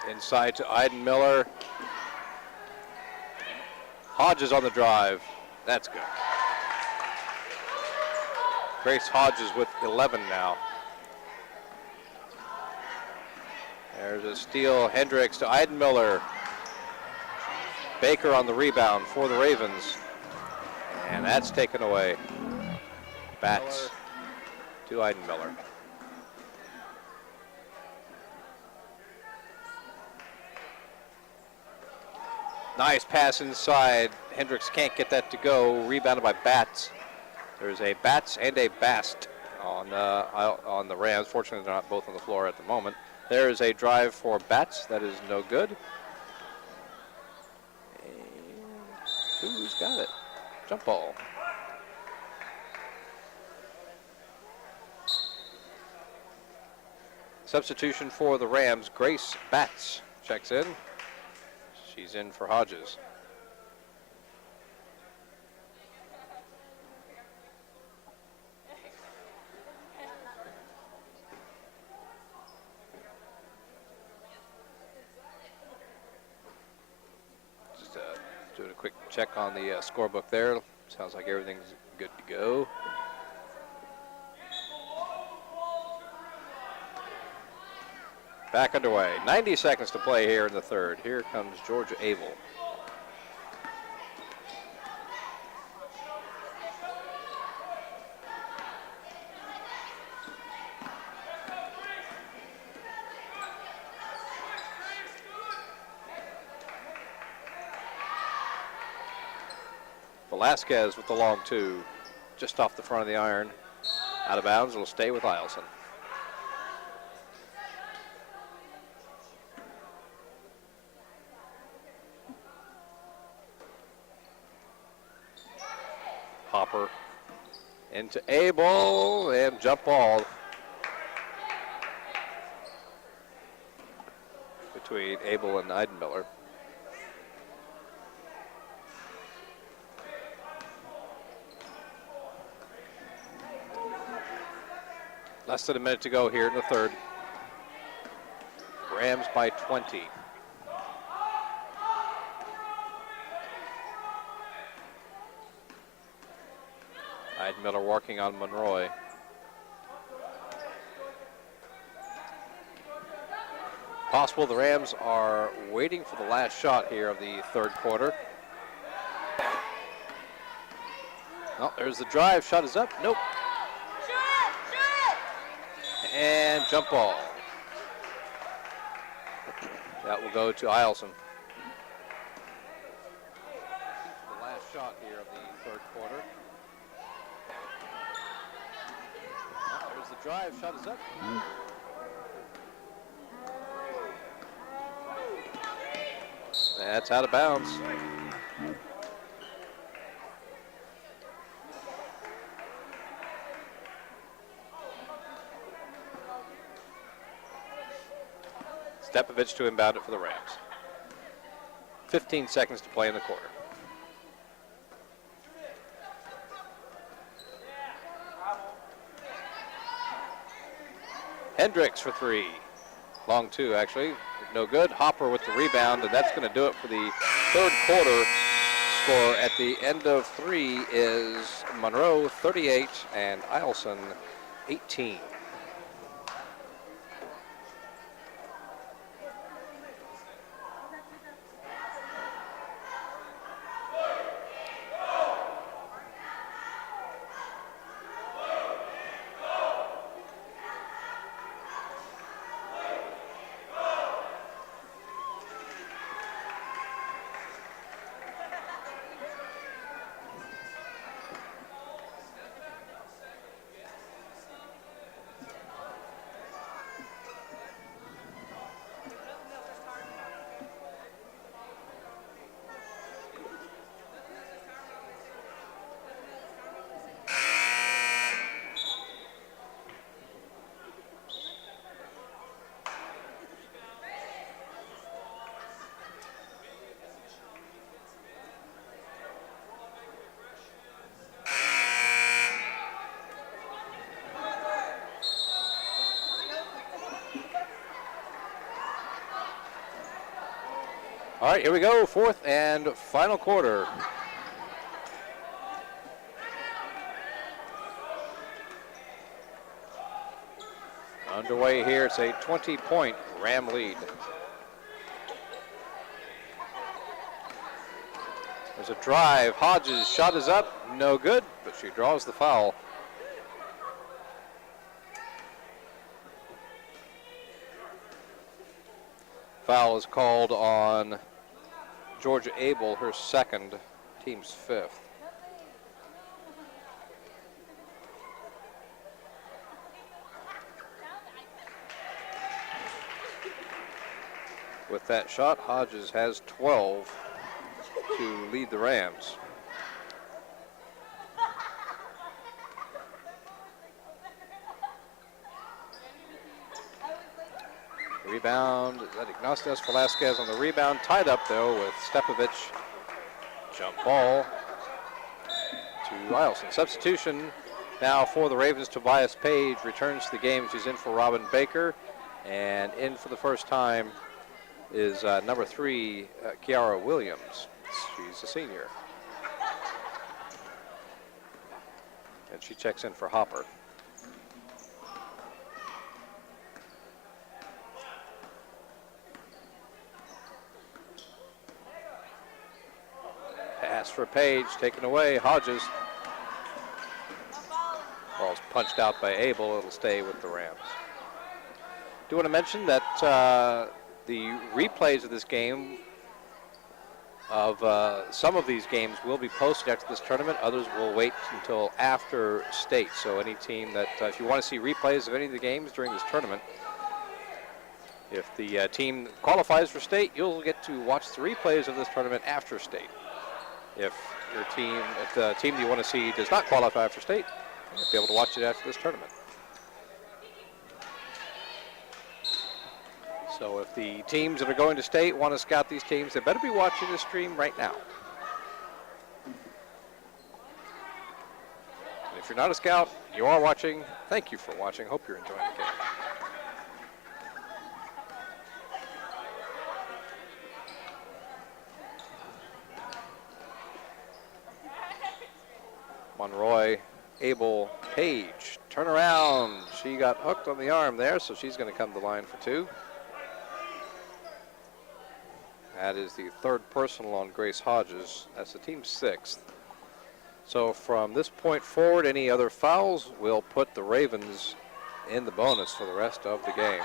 Inside to Eidenmiller. Hodges on the drive. That's good. Grace Hodges with 11 now. There's a steal. Hendricks to Eidenmiller. Baker on the rebound for the Ravens. And that's taken away. Batts to Eidenmiller. Nice pass inside. Hendricks can't get that to go. Rebounded by Batts. There's a Batts and a Bast on the Rams. Fortunately, they're not both on the floor at the moment. There is a drive for Batts. That is no good. And who's got it? Jump ball. Substitution for the Rams. Grace Batts checks in. She's in for Hodges. Doing a quick check on the scorebook there. Sounds like everything's good to go. Back underway. 90 seconds to play here in the third. Here comes Georgia Abel. Velasquez with the long two, just off the front of the iron. Out of bounds, it'll stay with Eielson. Hopper into Abel and jump ball between Abel and Eidenmiller. Less than a minute to go here in the third. Rams by 20. Eidenmiller working on Monroe. Possible the Rams are waiting for the last shot here of the third quarter. Oh, there's the drive. Shot is up. Nope. And jump ball. That will go to Eielson. The last shot here of the third quarter. Oh, there's the drive. Shot is up. That's out of bounds. Stepovich to inbound it for the Rams. 15 seconds to play in the quarter. Hendricks for three. Long two, actually. No good. Hopper with the rebound, and that's going to do it for the third quarter. Score at the end of three is Monroe 38 and Eielson 18. All right, here we go, fourth and final quarter. Underway here, it's a 20-point Ram lead. There's a drive, Hodges' shot is up, no good, but she draws the foul. Foul is called on Georgia Abel, her second, team's fifth. With that shot, Hodges has 12 to lead the Rams. Rebound, is that Ignacios Velasquez on the rebound, tied up though with Stepovich. Jump ball to Eielson. Substitution now for the Ravens. Tobias Page returns to the game. She's in for Robin Baker, and in for the first time is number 3, Kiara Williams. She's a senior. And she checks in for Hopper. Pass for Page, taken away. Hodges. Ball's punched out by Abel. It'll stay with the Rams. Do want to mention that the replays of this game, of some of these games, will be posted after this tournament. Others will wait until after state. So any team that, if you want to see replays of any of the games during this tournament, if the team qualifies for state, you'll get to watch the replays of this tournament after state. If the team you want to see does not qualify for state, you'll be able to watch it after this tournament. So if the teams that are going to state want to scout these teams, they better be watching this stream right now. And if you're not a scout, you are watching, thank you for watching. Hope you're enjoying the game. Monroe, Abel, Page, turn around. She got hooked on the arm there, so she's going to come to the line for 2. That is the third personal on Grace Hodges. That's the team's 6th. So from this point forward, any other fouls will put the Ravens in the bonus for the rest of the game.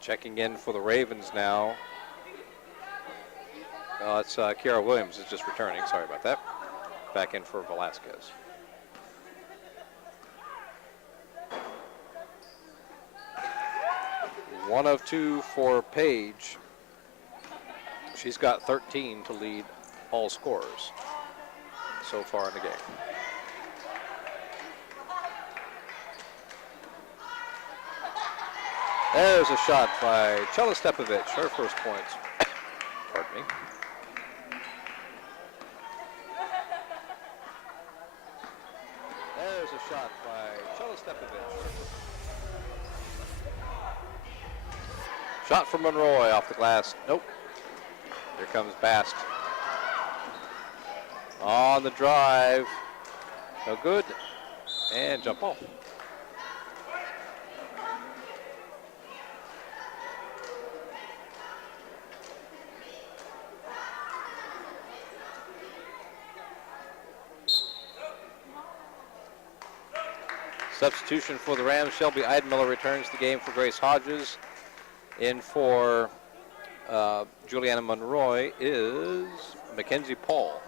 Checking in for the Ravens now. It's Kiara Williams is just returning. Sorry about that. Back in for Velasquez. One of two for Page. She's got 13 to lead all scorers so far in the game. There's a shot by Chela Stepovic, her first points. Pardon me. There's a shot by Chela Stepovic. Shot from Monroe off the glass. Nope. Here comes Bast. On the drive. No good. And jump ball. Substitution for the Rams. Shelby Eidmiller returns the game for Grace Hodges. In for Juliana Monroe is Mackenzie Paul.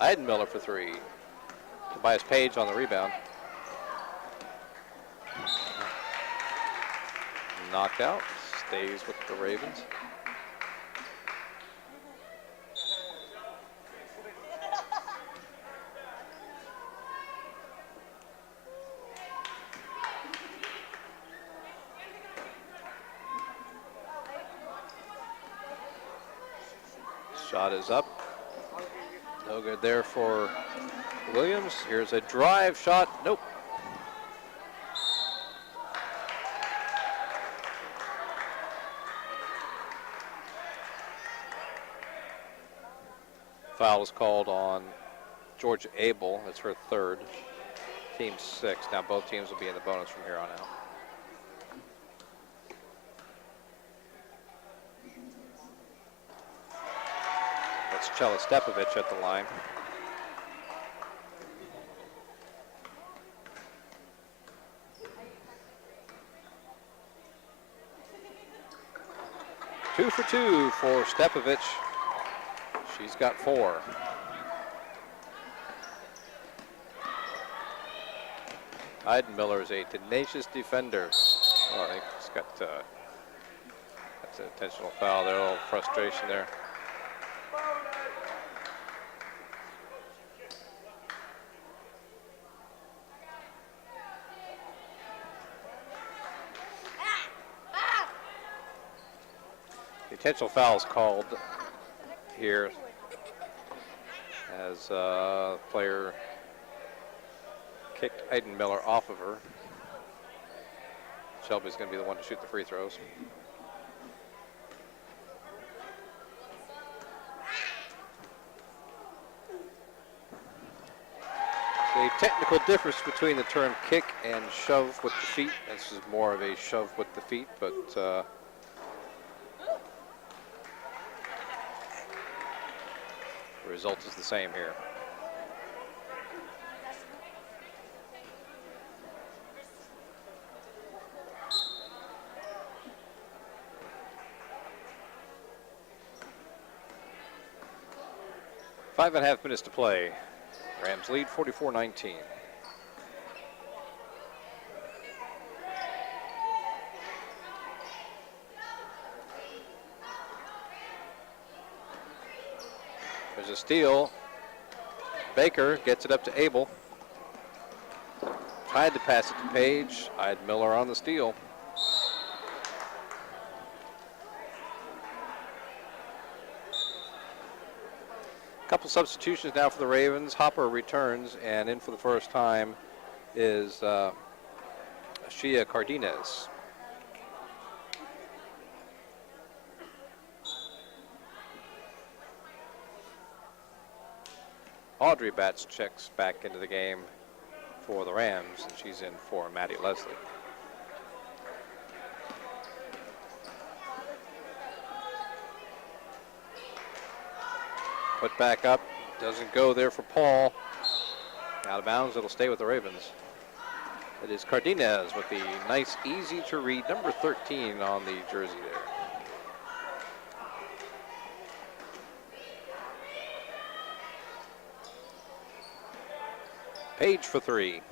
Eidmiller for three. Tobias Page on the rebound. Knocked out. Stays with the Ravens. Shot is up. No good there for Williams. Here's a drive shot. Nope. Foul is called on Georgia Abel. That's her third. Team 6. Now both teams will be in the bonus from here on out. Chela Stepovic at the line. Two for two for Stepovic. She's got 4. Eidmiller is a tenacious defender. Oh, I think he's got that's an intentional foul there. A little frustration there. Intentional fouls called here as player kicked Eidmiller off of her. Shelby's going to be the one to shoot the free throws. The technical difference between the term kick and shove with the feet. This is more of a shove with the feet, but the result is the same here. Five and a half minutes to play. Rams lead 44-19. There's a steal. Baker gets it up to Abel. Tried to pass it to Page. Eidmiller on the steal. Couple substitutions now for the Ravens. Hopper returns, and in for the first time is Shia Cardenas. Audrey Batts checks back into the game for the Rams, and she's in for Maddie Leslie. Put back up. Doesn't go there for Paul. Out of bounds. It'll stay with the Ravens. It is Cardenas with the nice, easy to read number 13 on the jersey there. Page for 3.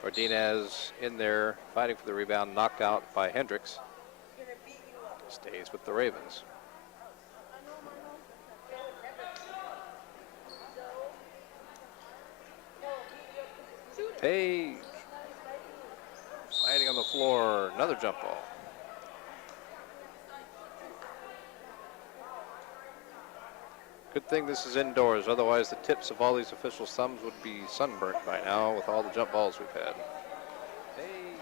Cardenas in there fighting for the rebound, knocked out by Hendricks. Stays with the Ravens. Page fighting on the floor, another jump ball. Good thing this is indoors, otherwise the tips of all these officials' thumbs would be sunburnt by now with all the jump balls we've had. Hey.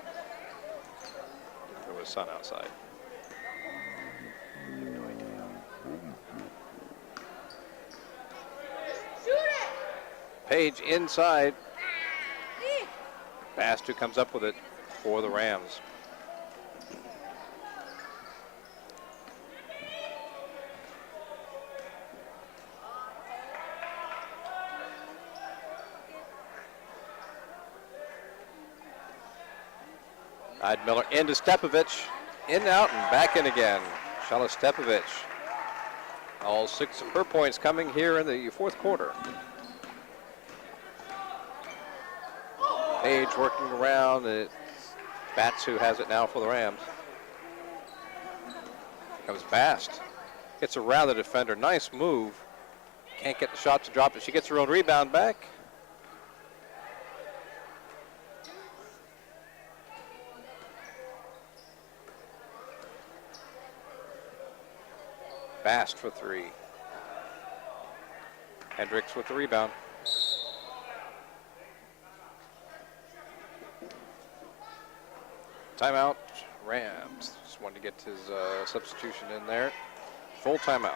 There was sun outside. Page inside. Fast who comes up with it for the Rams. Miller into Stepovich, in and out and back in again. Shala Stepovich. All 6 of her points coming here in the fourth quarter. Page working around. It's Batts who has it now for the Rams. Comes Bast. Gets around the defender. Nice move. Can't get the shot to drop it. She gets her own rebound back. Bast for 3. Hendricks with the rebound. Timeout, Rams. Just wanted to get his substitution in there. Full timeout.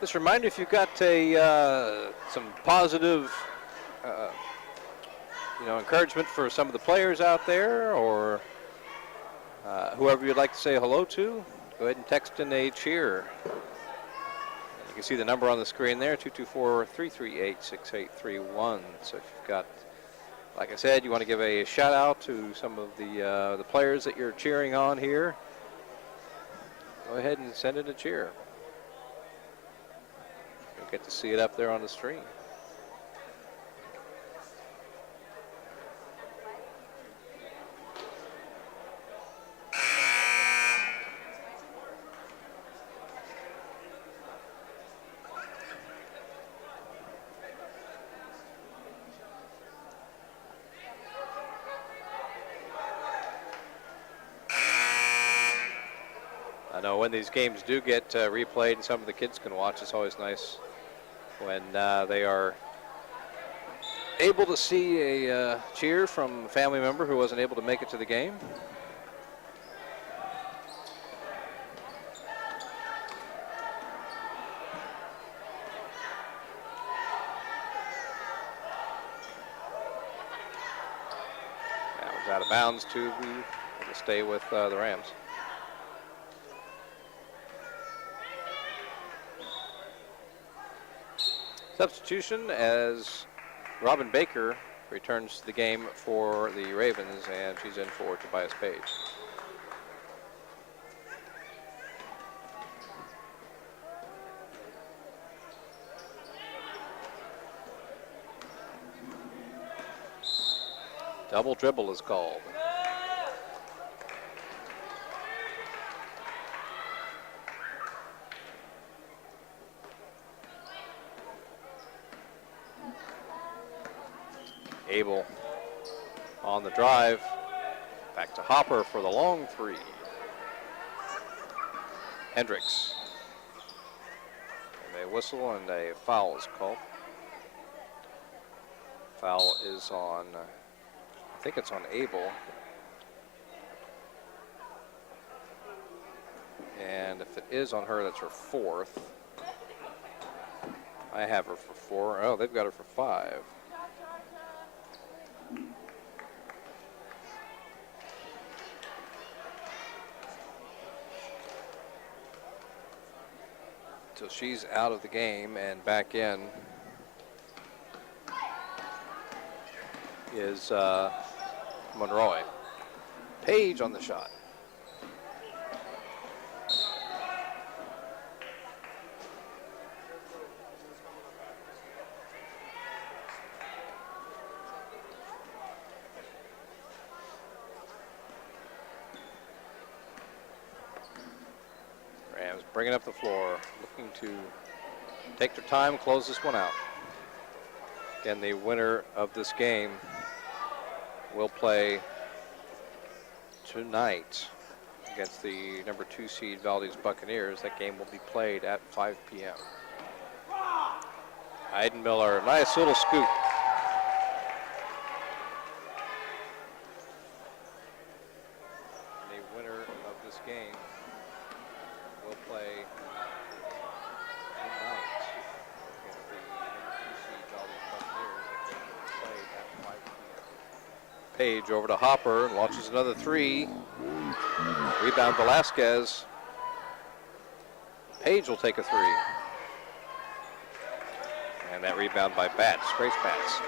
Just a reminder, if you've got some positive encouragement for some of the players out there, or whoever you'd like to say hello to, go ahead and text in a cheer. You can see the number on the screen there, 224-338-6831. So if you've got, like I said, you want to give a shout out to some of the players that you're cheering on here, go ahead and send in a cheer. You'll get to see it up there on the screen. I know when these games do get replayed and some of the kids can watch, it's always nice when they are able to see a cheer from a family member who wasn't able to make it to the game. That was out of bounds to stay with the Rams. Substitution as Robin Baker returns to the game for the Ravens, and she's in for Tobias Page. Double dribble is called. Abel on the drive. Back to Hopper for the long 3. Hendricks. And a whistle and a foul is called. Foul is on, I think it's on Abel. And if it is on her, that's her 4th. I have her for 4. Oh, they've got her for 5. So she's out of the game, and back in is Monroe. Page on the shot. Rams bringing up the floor, looking to take their time, close this one out. Again, the winner of this game will play tonight against the number 2 seed Valdez Buccaneers. That game will be played at 5 p.m. Eidenmiller, nice little scoop. The winner of this game will play tonight against the number 2 seed Valdez Buccaneers. That game will be played at 5 p.m. Page over to Hopper, launches another 3. Rebound Velasquez. Page will take a 3. And that rebound by Batts, Grace Batts.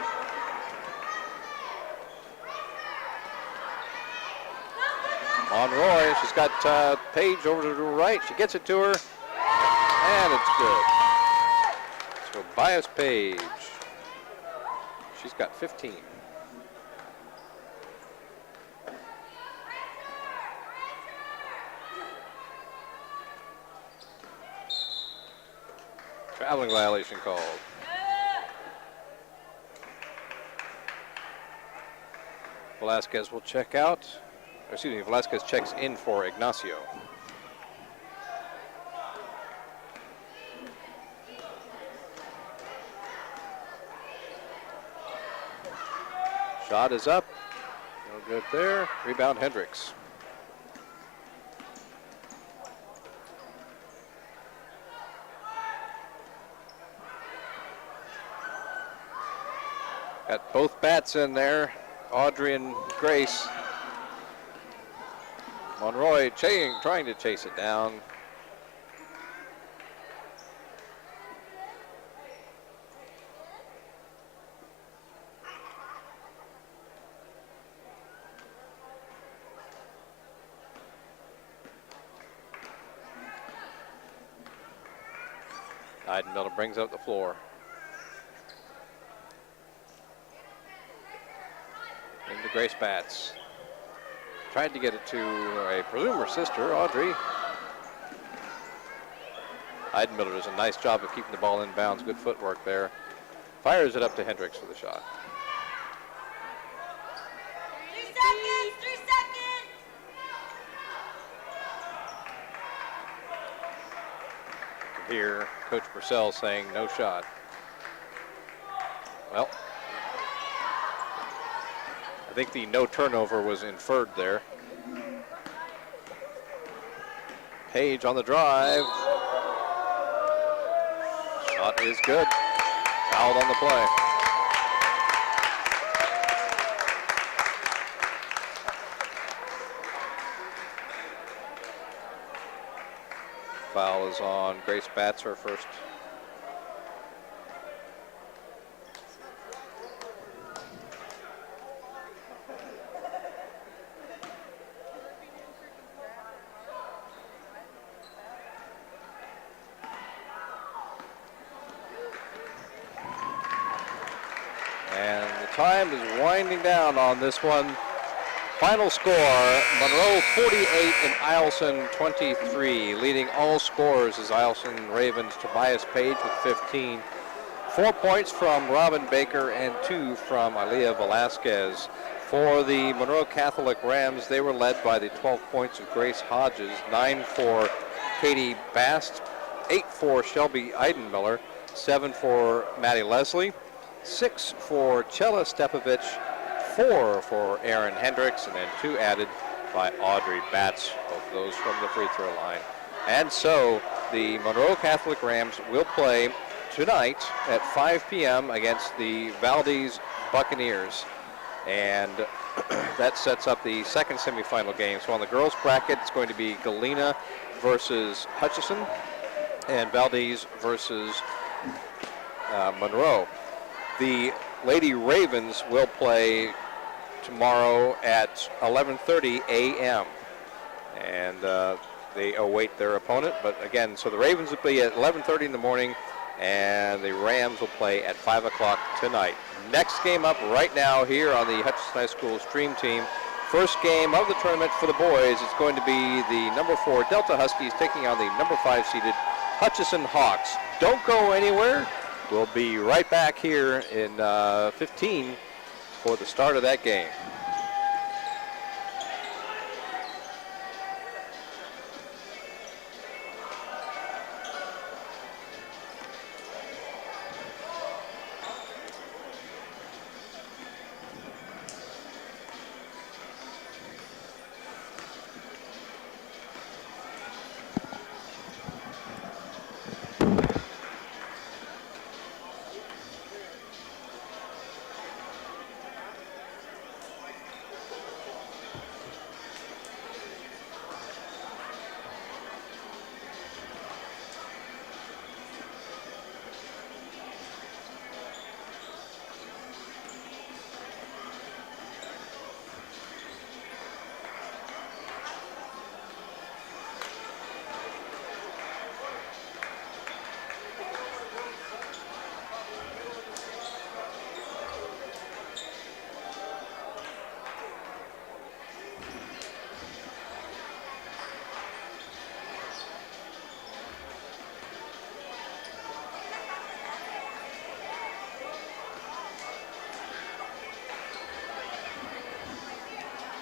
Monroe, she's got Page over to the right. She gets it to her, and it's good. So Tobias Page, she's got 15. Traveling violation called. Velasquez will check out. Excuse me, Velasquez checks in for Ignacio. Shot is up. No good there. Rebound Hendricks. Got both bats in there, Audrey and Grace. Monroe trying to chase it down. Eidenmiller brings up the floor. Into Grace Batts. Tried to get it to a presumed her sister, Audrey. Eidenmiller does a nice job of keeping the ball in bounds. Good footwork there. Fires it up to Hendricks for the shot. 3 seconds, 3 seconds. Here, Coach Purcell saying no shot. Well, I think the no turnover was inferred there. Page on the drive. Shot is good. Fouled on the play. Foul is on Grace Batts, her first. And the time is winding down on this one. Final score, Monroe 48 and Eielson 23. Leading all scorers is Eielson Ravens' Tobias Page with 15. 4 points from Robin Baker and 2 from Aaliyah Velasquez. For the Monroe Catholic Rams, they were led by the 12 points of Grace Hodges, 9 for Katie Bast, 8 for Shelby Eidenmiller, 7 for Maddie Leslie, 6 for Chella Stepovich, 4 for Aaron Hendricks, and then 2 added by Audrey Batts, both of those from the free throw line. And so the Monroe Catholic Rams will play tonight at 5 p.m. against the Valdez Buccaneers. And that sets up the second semifinal game. So on the girls bracket, it's going to be Galena versus Hutchison. and Valdez versus Monroe. The Lady Ravens will play tomorrow at 11:30 a.m. and they await their opponent. But again, so the Ravens will be at 11:30 in the morning, and the Rams will play at 5 o'clock tonight. Next game up right now here on the Hutchinson High School Stream Team. First game of the tournament for the boys is going to be the number 4 Delta Huskies taking on the number 5 seeded Hutchinson Hawks. Don't go anywhere. We'll be right back here in 15 for the start of that game.